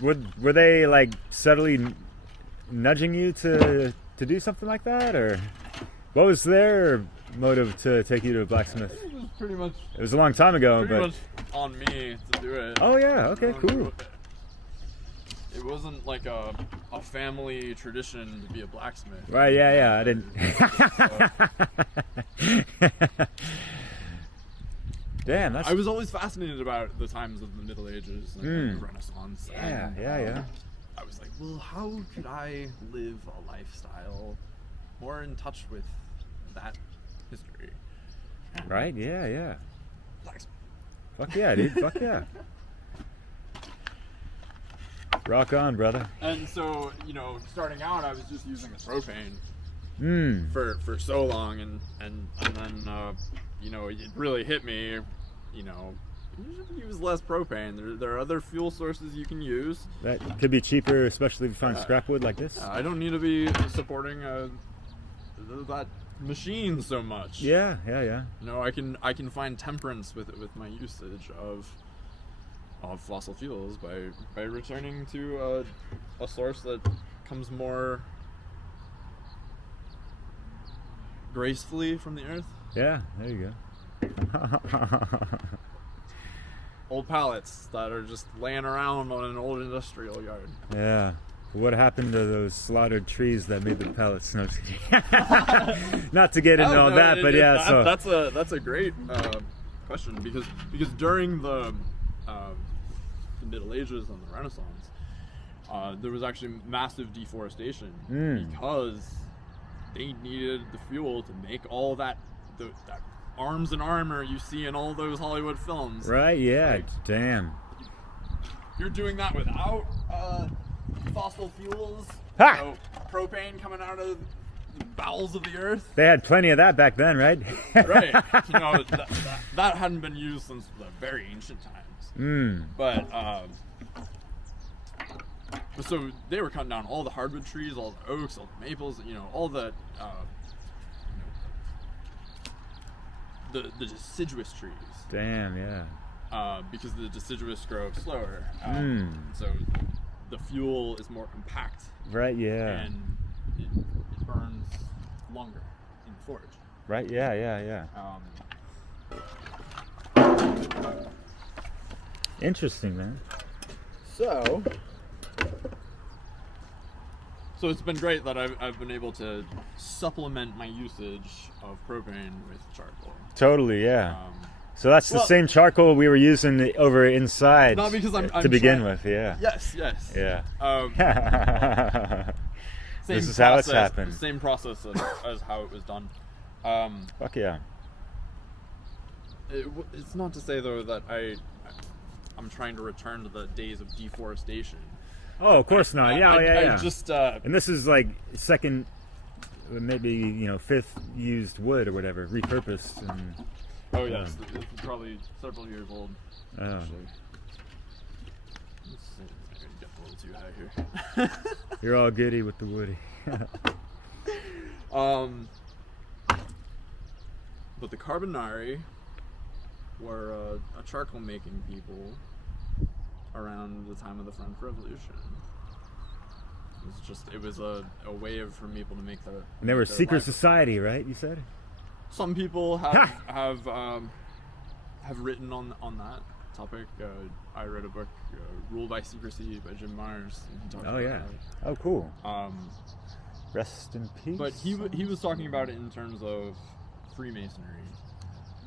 Were they like subtly nudging you to do something like that, or what was their motive to take you to a blacksmith? It was pretty much It was a long time ago, pretty but much on me to do it. oh yeah, okay, cool. It wasn't like a family tradition to be a blacksmith. Right, yeah, I didn't. Damn, that's I was always fascinated about the times of the Middle Ages and the Renaissance. yeah, and, yeah. I was like, well, how could I live a lifestyle more in touch with that history? Right, yeah. Blacksmith. Fuck yeah, dude. Fuck yeah. Rock on, brother. And so, starting out, I was just using a propane for so long, and then it really hit me. You should use less propane. There are other fuel sources you can use. That could be cheaper, especially if you find scrap wood like this. I don't need to be supporting that machine so much. Yeah. I can find temperance with my usage of of fossil fuels by returning to a source that comes more gracefully from the earth. Yeah, there you go. Old pallets that are just laying around on an old industrial yard. Yeah. What happened to those slaughtered trees that made the pellets? No, not to get into all that, but yeah. So that's a great question because during the Middle Ages and the Renaissance, there was actually massive deforestation because they needed the fuel to make all that arms and armor you see in all those Hollywood films. Right? Yeah. Like, damn. You're doing that without fossil fuels. Ha! So propane coming out of the bowels of the earth. They had plenty of that back then, right? Right. You know, that hadn't been used since the very ancient times. But so they were cutting down all the hardwood trees, all the oaks, all the maples, you know, all the deciduous trees. Damn, yeah. Because the deciduous grow slower. So the fuel is more compact. Right, yeah. And it burns longer in the forge. Right, yeah. Interesting, man. So it's been great that I've been able to supplement my usage of propane with charcoal. Totally, yeah. So that's the same charcoal we were using over inside. Not because I'm to begin trying, with, yeah. Yes. Yeah. Same this is process, how it's happened. Same process as how it was done. Fuck yeah. It's not to say though that I'm trying to return to the days of deforestation. Oh, of course not. Yeah. I just and this is like second, maybe fifth used wood or whatever, repurposed. And, oh yes, it's probably several years old. Oh. Actually. Let's get a little too high here. You're all goody with the woody. But the Carbonari were a charcoal making people around the time of the French Revolution. It was a way for people to make their. And they were a secret livelihood. society, right? You said. Some people have written on that topic. I read a book, Rule by Secrecy by Jim Myers. And he talked about that. Oh, cool. Rest in peace. But he was talking about it in terms of Freemasonry.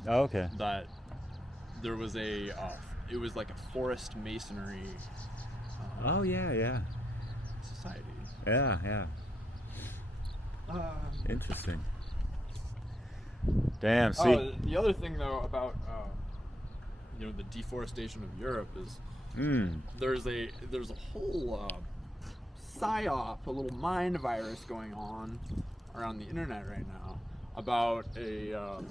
Oh, okay. That there was it was like a forest masonry. Oh yeah. Society. Yeah. Interesting. Damn. See. The other thing though about the deforestation of Europe is there's a whole psyop, a little mind virus going on around the internet right now about a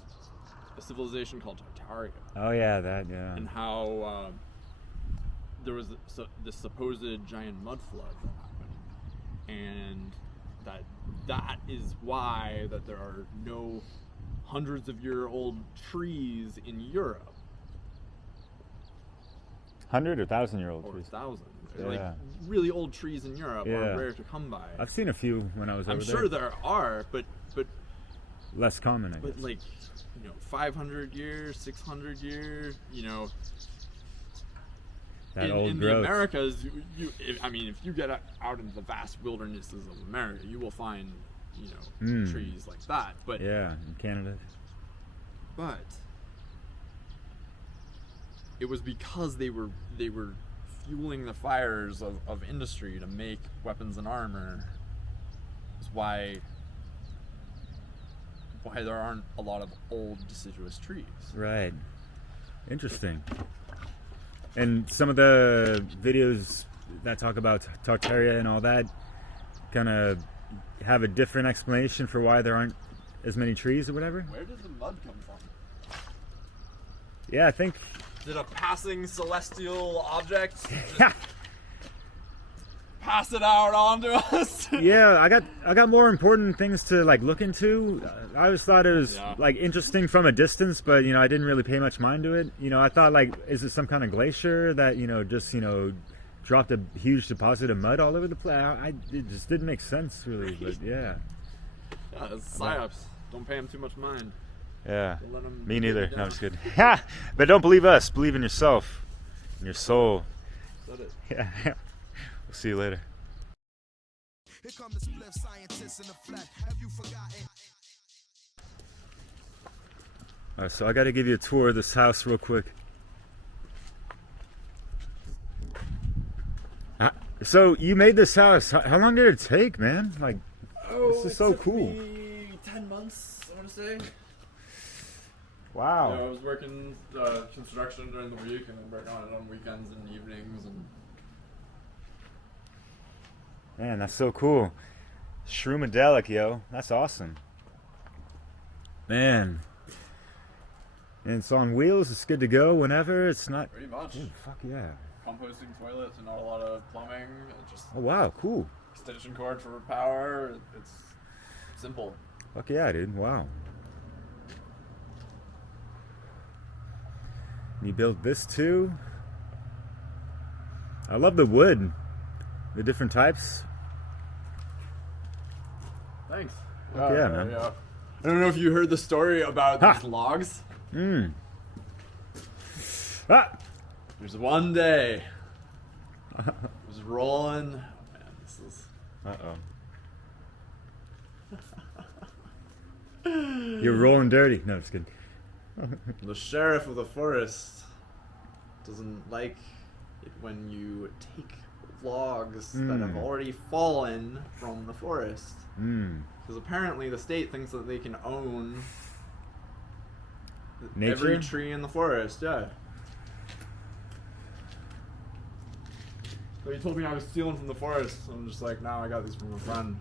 civilization called Tartaria. Oh yeah, yeah. And how there was this supposed giant mud flood that happened, and that is why that there are no hundreds of year old trees in Europe. 100 or 1,000-year-old or trees. 1,000. Yeah. Like really old trees in Europe are rare to come by. I've seen a few when I was over there. I'm sure there are, but less common, I guess. But like 500 years, 600 years, that old in growth. the Americas, if you get out into the vast wildernesses of America, you will find trees like that. But yeah, in Canada. But it was because they were fueling the fires of industry to make weapons and armor. Is why there aren't a lot of old deciduous trees. Right. Interesting. And some of the videos that talk about Tartaria and all that kind of have a different explanation for why there aren't as many trees or whatever. Where did the mud come from? Yeah, I think. Did a passing celestial object pass it out onto us. Yeah, I got more important things to like look into. I always thought it was like interesting from a distance, but you know, I didn't really pay much mind to it. You know, I thought like, is it some kind of glacier that, you know, just, you know, dropped a huge deposit of mud all over the place? It just didn't make sense really, but yeah. Yeah, it's psyops. Don't pay them too much mind. Yeah, Don't let 'em me get neither. you No, down. I'm just kidding. But don't believe us. Believe in yourself, in your soul. Said it. Yeah. We'll see you later. Here come the spliff scientists in the flesh. Have you forgotten? All right, so I got to give you a tour of this house real quick. So you made this house. How long did it take, man? Like, this is so cool. 10 months, I want to say. Wow. You know, I was working construction during the week and then working on it on weekends and evenings. And Man, that's so cool. Shroomadelic, yo. That's awesome. Man. And it's on wheels. It's good to go whenever. It's not... pretty much. Dude, fuck yeah. Composting toilets and not a lot of plumbing. Just Oh, wow. Cool. extension cord for power. It's simple. Fuck yeah, dude. Wow. You built this too? I love the wood. The different types. Thanks. Yeah, man. Yeah. I don't know if you heard the story about Ha! these logs. Ah! There's one day. It was rolling. Oh man, this is. Uh-oh. You're rolling dirty. No, just kidding. The sheriff of the forest doesn't like it when you take logs that have already fallen from the forest. Because apparently the state thinks that they can own every Nature? tree in the forest. Yeah. So he told me I was stealing from the forest. So I'm just like, no, I got these from a friend.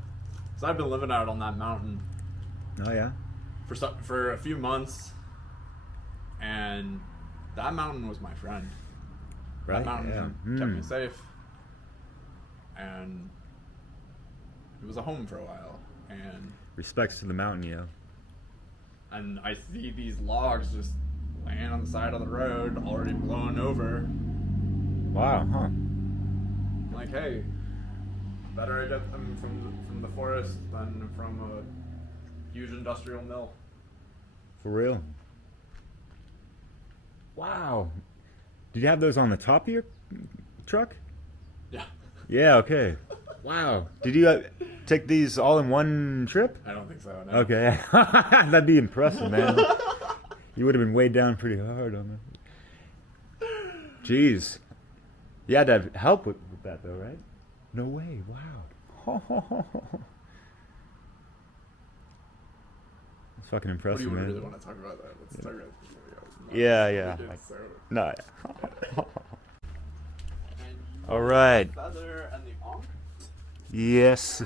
So I've been living out on that mountain Oh, yeah? for a few months, and that mountain was my friend. Right? That mountain Yeah. kept me safe, and it was a home for a while. Respects to the mountain, yo. And I see these logs just laying on the side of the road, already blown over. Wow, huh? I'm like, hey, better I get them from the forest than from a huge industrial mill. For real? Wow. Did you have those on the top of your truck? Yeah. Yeah, okay. Wow. Did you take these all in one trip? I don't think so. No. Okay. That'd be impressive, man. You would have been weighed down pretty hard on that. Jeez. You had to have help with that, though, right? No way. Wow. That's fucking What do impressive, you man. really want to talk about that? Let's talk about Yeah, yeah. We did, Like, so. no. All right. Feather and the ankh? Yes.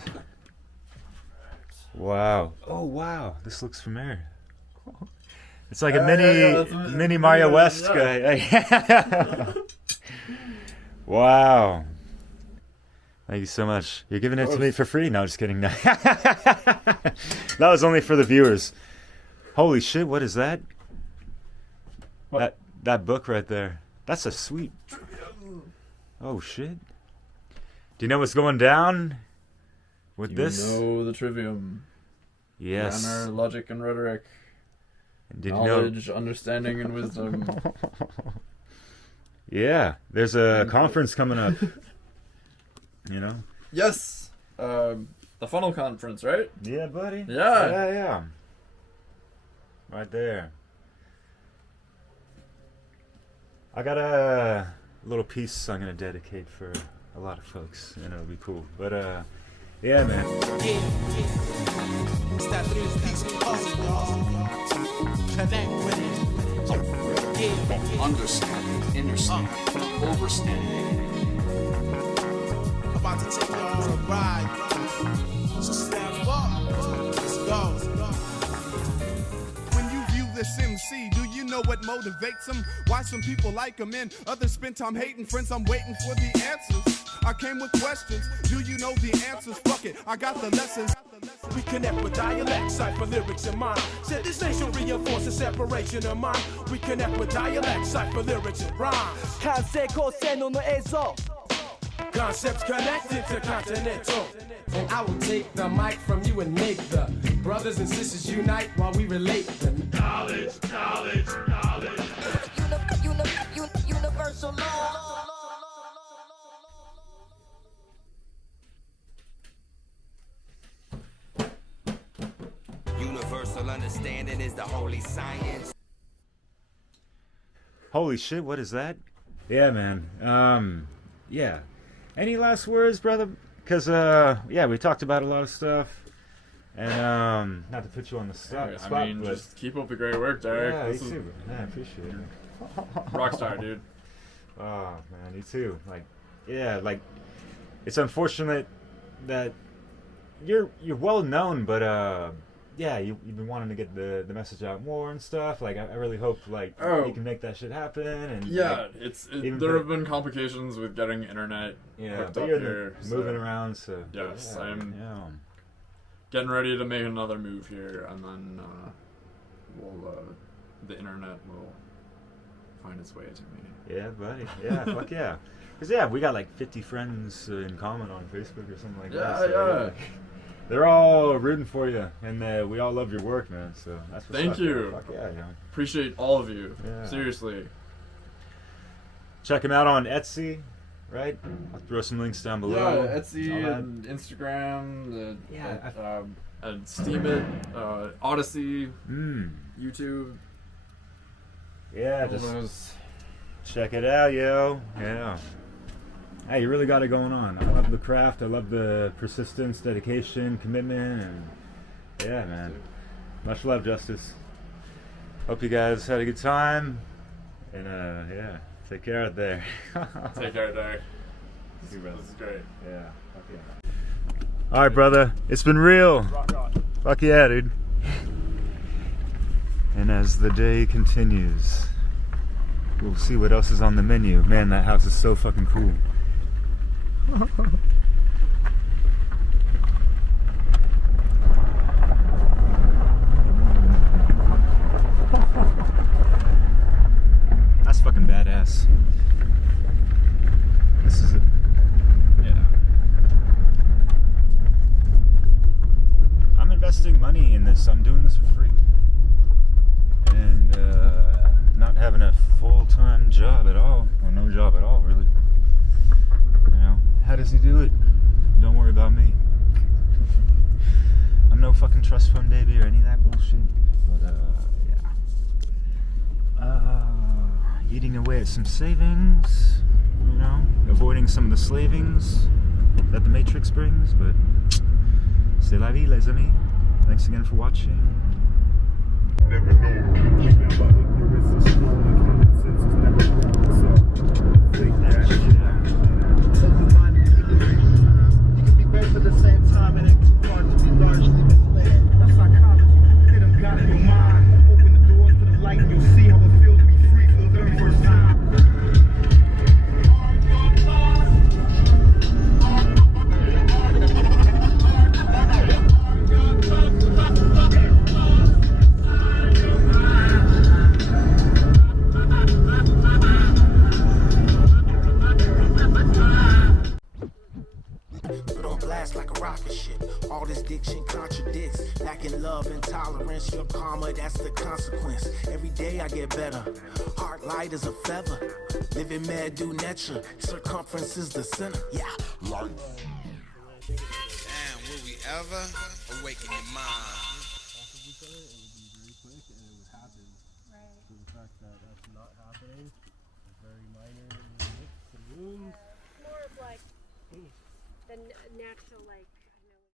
Wow. Oh, wow. This looks familiar. It's like a mini Mario West guy. Wow. Thank you so much. You're giving it to me for free? No, just kidding. No. That was only for the viewers. Holy shit, what is that? What? That book right there. That's a sweet... Oh, shit. Do you know what's going down with this? You know the trivium. Yes. Grammar, logic, and rhetoric. Did Knowledge, understanding, and wisdom. you know? Yeah. There's a conference coming up. You know? Yes! The funnel conference, right? Yeah, buddy. Yeah. Yeah. Right there. I got a little piece I'm gonna dedicate for a lot of folks, and it'll be cool. But yeah, man. It's that three-piece puzzle, y'all. Connect with it. Understanding, understanding, overstanding. I'm about to take y'all on a ride. So step up. Let's go. When you view this MC, do you know what motivates them? Why some people like them and others spend time hating? Friends, I'm waiting for the answers. I came with questions. Do you know the answers? Fuck it, I got the lessons. We connect with dialect, cipher lyrics in mind. Said this nation reinforces separation of mind. We connect with dialect, cipher lyrics and rhymes. Concepts connected to continental. And I will take the mic from you and make the brothers and sisters unite while we relate the knowledge. Universal law. Universal understanding is the holy science. Holy shit, what is that? Yeah, man. Yeah. Any last words, brother? Because, yeah, we talked about a lot of stuff. And, not to put you on the spot, I mean, but just keep up the great work, Derek. yeah, This you is too. Yeah, I appreciate it. rockstar, dude. Oh, man, you too. Like, yeah, like, it's unfortunate that you're well known, but, yeah, you've been wanting to get the message out more and stuff. Like, I really hope, like, you can make that shit happen. And Yeah, like, there have been complications with getting internet hooked but up you're here. moving around, so Yes, yeah, I'm yeah. getting ready to make another move here, and then the internet will find its way to me. Yeah, buddy. Yeah, fuck yeah. Because, yeah, we got like 50 friends in common on Facebook or something like that. So, Yeah. they're all rooting for you, and we all love your work, man. So that's what's Thank up, you. man. Fuck yeah, yeah. Appreciate all of you. Yeah. Seriously. Check him out on Etsy, right? I'll throw some links down below. Yeah, Etsy All that. and Instagram, Yeah, and Steam it, Odyssey, YouTube. Yeah, all just those. check it out, yo. Yeah. Hey, you really got it going on. I love the craft. I love the persistence, dedication, commitment, and yeah, man. Much love, Justice. Hope you guys had a good time, and yeah, take care out there. Take care, Derek. See you, brother. This is great. Yeah. Fuck yeah. All right, brother. It's been real. Fuck yeah, dude. And as the day continues, we'll see what else is on the menu. Man, that house is so fucking cool. That's fucking badass. This is it. Yeah. I'm investing money in this. I'm doing this for free. And not having a full-time job at all. Or no job at all, really. You know, how does he do it? Don't worry about me. I'm no fucking trust fund baby or any of that bullshit. But yeah. Eating away at some savings, you know, avoiding some of the slavings that the Matrix brings, but c'est la vie, les amis. Thanks again for watching. Never know. Ignorance is strong, common sense is never wrong. So, take that shit out. Open-minded ignorant. You can be both at the same time and ain't too hard to be largely misled. That's psychology. Hit 'em, got in your mind. Open the doors to the light and you'll see how it feels to be free for the very first time. Put on blast like a rocket ship. All this diction contradicts. Lacking love and tolerance. Your karma, that's the consequence. Every day I get better. Heart light as a feather. Living mad do nature. Circumference is the center. Yeah. Life. Damn, will we ever awaken your mind? More of like the natural, like